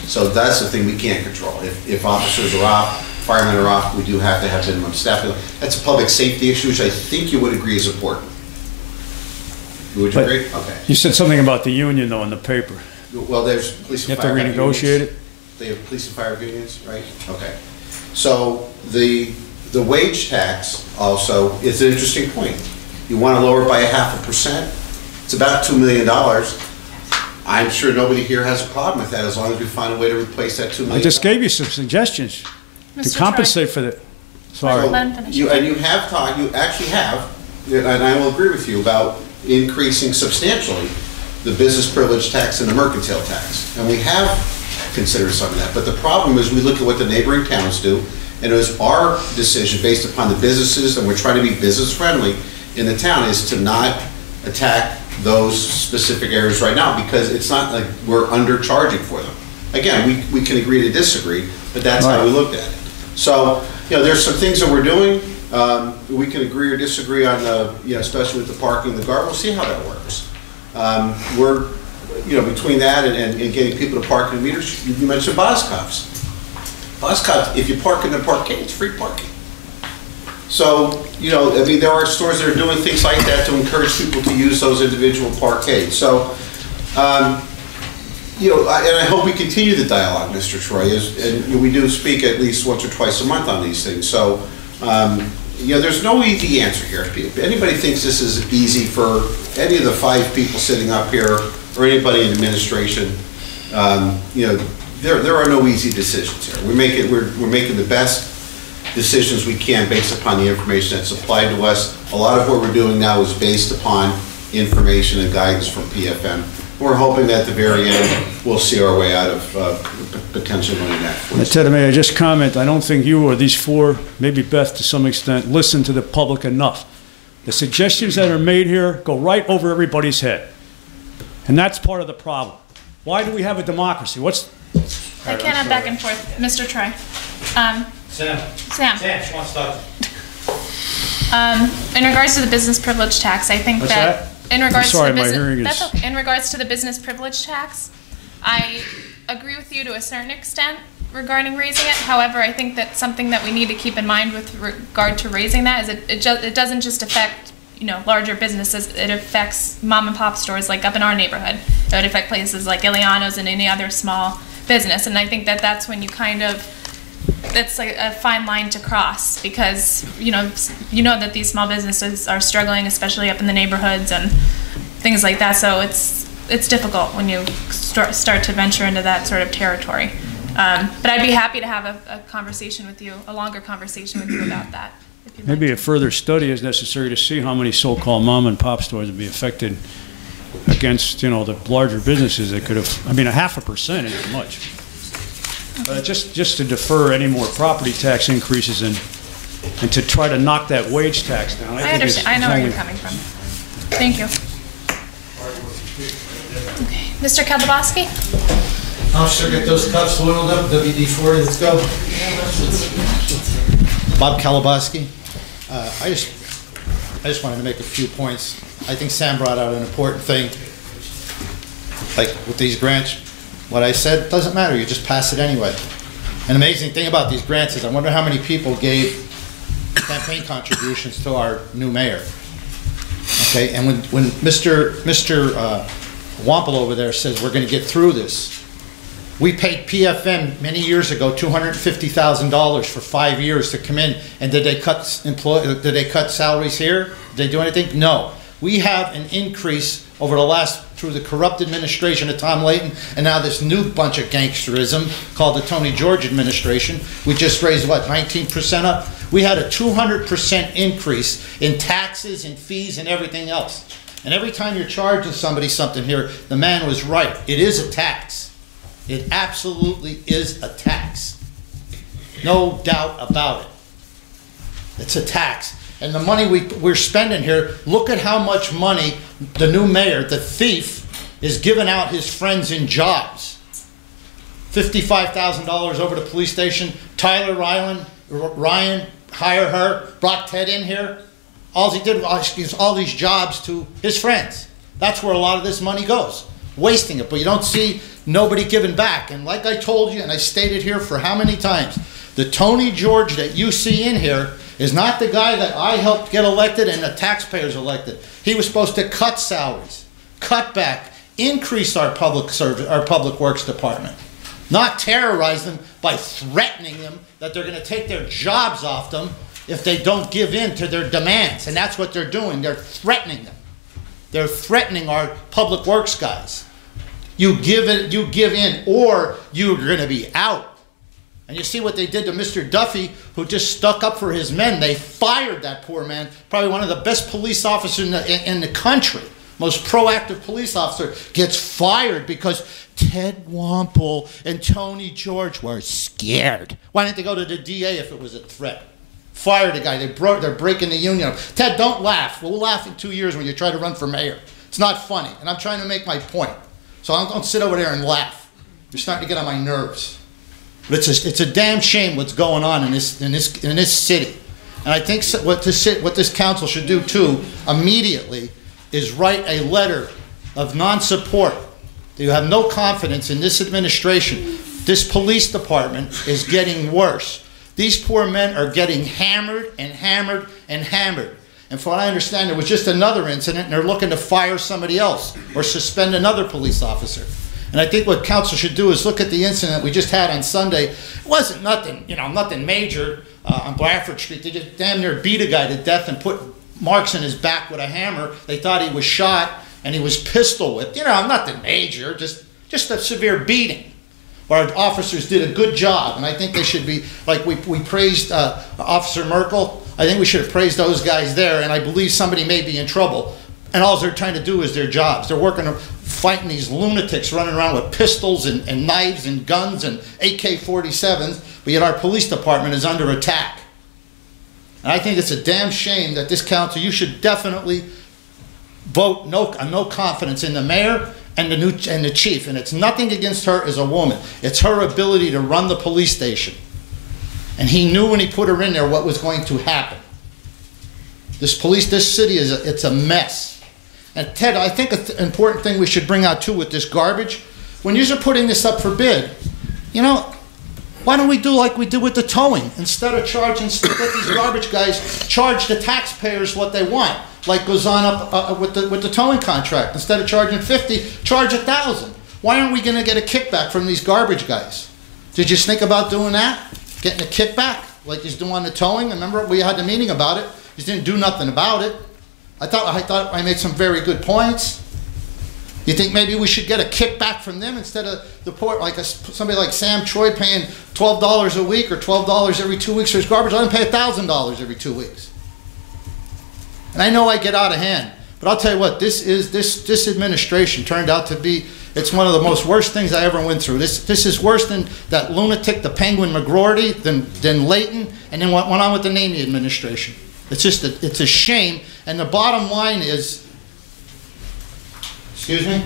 So that's the thing we can't control. If officers are off, firemen are off, we do have to have minimum staffing. That's a public safety issue, which I think you would agree is important. Would you agree? Okay. You said something about the union, though, in the paper. Well, there's police and fire. You have to renegotiate it? They have police and fire unions, right? Okay. So the wage tax also is an interesting point. You want to lower it by 0.5%. It's about $2 million. I'm sure nobody here has a problem with that as long as we find a way to replace that $2 million. I just gave you some suggestions to compensate for that. Sorry. You have talked, you actually have, and I will agree with you about increasing substantially the business privilege tax and the mercantile tax. And we have considered some of that. But the problem is we look at what the neighboring towns do, and it was our decision based upon the businesses, and we're trying to be business friendly in the town, is to not attack those specific areas right now, because it's not like we're undercharging for them. Again, we can agree to disagree, but that's how we looked at it. So, you know, there's some things that we're doing. We can agree or disagree on the, you know, especially with the parking, the guard. We'll see how that works. We're, you know, between that and getting people to park in meters, you mentioned Boscov's. bus cut, if you park in the parkade, it's free parking. So, you know, I mean, there are stores that are doing things like that to encourage people to use those individual parkades. So, you know, and I hope we continue the dialogue, Mr. Troy, and we do speak at least once or twice a month on these things. So, you know, there's no easy answer here. If anybody thinks this is easy for any of the 5 people sitting up here or anybody in administration, you know, there are no easy decisions here. We're making the best decisions we can based upon the information that's supplied to us. A lot of what we're doing now is based upon information and guidance from PFM. We're hoping that at the very end we'll see our way out of potentially running that. Ted, may I just comment? I don't think you or these 4, maybe Beth to some extent, listen to the public enough. The suggestions that are made here go right over everybody's head. And that's part of the problem. Why do we have a democracy? I can't have back and forth. Mr. Troy. Sam, she wants to talk. In regards to the business privilege tax, I think What's that in regards I'm sorry, to the my business, hearing is... that's okay. In regards to the business privilege tax, I agree with you to a certain extent regarding raising it. However, I think that something that we need to keep in mind with regard to raising that is it doesn't just affect, you know, larger businesses. It affects mom and pop stores like up in our neighborhood. It would affect places like Ileano's and any other small business. And I think that that's when you kind of, that's like a fine line to cross, because you know that these small businesses are struggling, especially up in the neighborhoods and things like that. So it's difficult when you start to venture into that sort of territory. But I'd be happy to have a conversation with you, a longer conversation with you about that. Maybe a further study is necessary to see how many so-called mom and pop stores would be affected against, you know, the larger businesses that could have, I mean, 0.5% isn't much. Just to defer any more property tax increases and to try to knock that wage tax down. I understand. I know where you're coming from. Thank you. Okay. Mr. Kalabowski? Officer, get those cuffs oiled up. WD-40, let's go. Bob Kalabowski. I just wanted to make a few points. I think Sam brought out an important thing. Like with these grants, what I said doesn't matter. You just pass it anyway. An amazing thing about these grants is I wonder how many people gave campaign contributions to our new mayor. Okay, and when Mr. Wampel over there says we're going to get through this, we paid PFM many years ago $250,000 for 5 years to come in, and did they cut salaries here? Did they do anything? No. We have an increase over the last, through the corrupt administration of Tom Layton, and now this new bunch of gangsterism called the Tony George administration. We just raised, what, 19% up? We had a 200% increase in taxes and fees and everything else. And every time you're charging somebody something here, the man was right. It is a tax. It absolutely is a tax. No doubt about it. It's a tax. And the money we're spending here, look at how much money the new mayor, the thief, is giving out his friends in jobs. $55,000 over to the police station. Tyler Ryan, hire her, brought Ted in here. All he did was give all these jobs to his friends. That's where a lot of this money goes. Wasting it, but you don't see nobody giving back. And like I told you, and I stated here for how many times, the Tony George that you see in here is not the guy that I helped get elected and the taxpayers elected. He was supposed to cut salaries, cut back, increase our public service, our public works department, not terrorize them by threatening them that they're going to take their jobs off them if they don't give in to their demands. And that's what they're doing. They're threatening them. They're threatening our public works guys. You give in, or you're going to be out. And you see what they did to Mr. Duffy, who just stuck up for his men. They fired that poor man, probably one of the best police officers in the country, most proactive police officer, gets fired because Ted Wampel and Tony George were scared. Why didn't they go to the DA if it was a threat? Fire the guy. They're breaking the union. Ted, don't laugh. We'll laugh in 2 years when you try to run for mayor. It's not funny, and I'm trying to make my point. So don't sit over there and laugh. You're starting to get on my nerves. But it's a damn shame what's going on in this city. And I think what this council should do too immediately is write a letter of non-support. You have no confidence in this administration this police department is getting worse. These poor men are getting hammered and hammered and hammered. And from what I understand, there was just another incident, and they're looking to fire somebody else or suspend another police officer. And I think what council should do is look at the incident we just had on Sunday. It wasn't nothing, nothing major on Bradford Street. They just damn near beat a guy to death and put marks in his back with a hammer. They thought he was shot, and he was pistol whipped. Nothing major, just a severe beating. Our officers did a good job, and I think they should be, like we praised Officer Merkel. I think we should have praised those guys there, and I believe somebody may be in trouble. And all they're trying to do is their jobs. They're working, fighting these lunatics running around with pistols and knives and guns and AK-47s, but yet our police department is under attack. And I think it's a damn shame that this council, you should definitely vote no confidence in the mayor and the chief. And it's nothing against her as a woman. It's her ability to run the police station. And he knew when he put her in there what was going to happen. This city it's a mess. And Ted, I think an important thing we should bring out too with this garbage, when you're putting this up for bid, why don't we do like we did with the towing? Instead of charging, let these garbage guys charge the taxpayers what they want, like goes on up with the towing contract. Instead of charging $50, charge $1,000. Why aren't we going to get a kickback from these garbage guys? Did you think about doing that? Getting a kickback like he's doing on the towing? Remember we had the meeting about it. He didn't do nothing about it. I thought I made some very good points. You think maybe we should get a kickback from them instead of the poor, like somebody like Sam Troy paying $12 a week or $12 every 2 weeks for his garbage? I don't pay $1,000 every 2 weeks. And I know I get out of hand, but I'll tell you what, this administration turned out to be, it's one of the most worst things I ever went through. This is worse than that lunatic, the Penguin McGroarty, than Leighton, and then what went on with the Namey administration. It's just it's a shame. And the bottom line is, excuse me?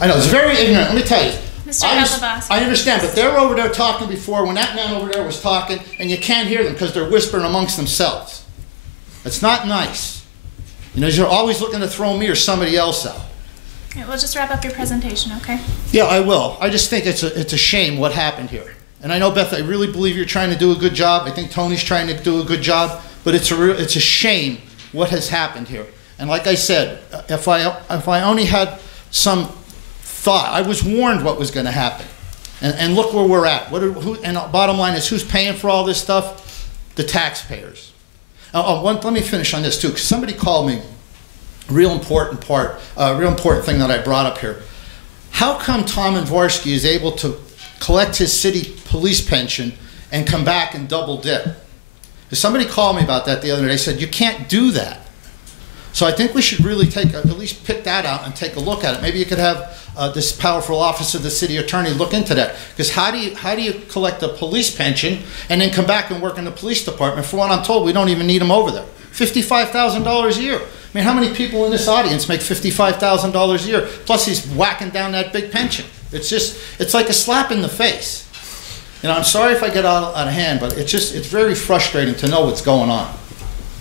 I know, it's very ignorant. Let me tell you. Mr. Elabas. I understand, but they're over there talking before when that man over there was talking, and you can't hear them because they're whispering amongst themselves. It's not nice. You're always looking to throw me or somebody else out. Yeah, we'll just wrap up your presentation, okay? Yeah, I will. I just think it's a shame what happened here. And I know, Beth, I really believe you're trying to do a good job. I think Tony's trying to do a good job. But it's a shame what has happened here. And like I said, if I only had some thought, I was warned what was going to happen. And look where we're at. And the bottom line is, who's paying for all this stuff? The taxpayers. Let me finish on this too, because somebody called me. Real important thing that I brought up here. How come Tom Invarsky is able to collect his city police pension and come back and double dip? Because somebody called me about that the other day, said you can't do that. So I think we should really at least pick that out and take a look at it. Maybe you could have this powerful office of the city attorney look into that. Because how do you collect a police pension and then come back and work in the police department? For what I'm told, we don't even need them over there. $55,000 a year. I mean, how many people in this audience make $55,000 a year? Plus he's whacking down that big pension. It's like a slap in the face. I'm sorry if I get out of hand, but it's very frustrating to know what's going on.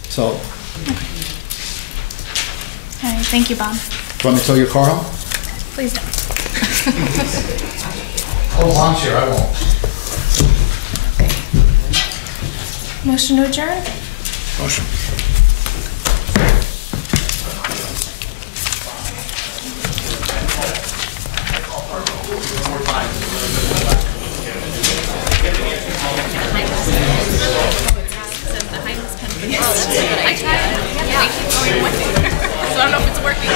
So. All right, thank you, Bob. Do you want me to tow your car home? Please don't. Oh, I'm sure I won't. Motion to adjourn? Motion. I tried. Yeah. I keep going with it. So I don't know if it's working. Yeah.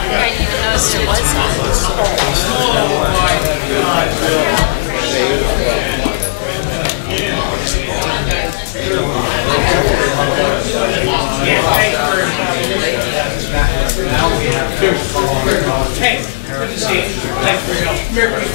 I didn't even notice there was Hey, good to see you. Thanks for your help. Merry Christmas.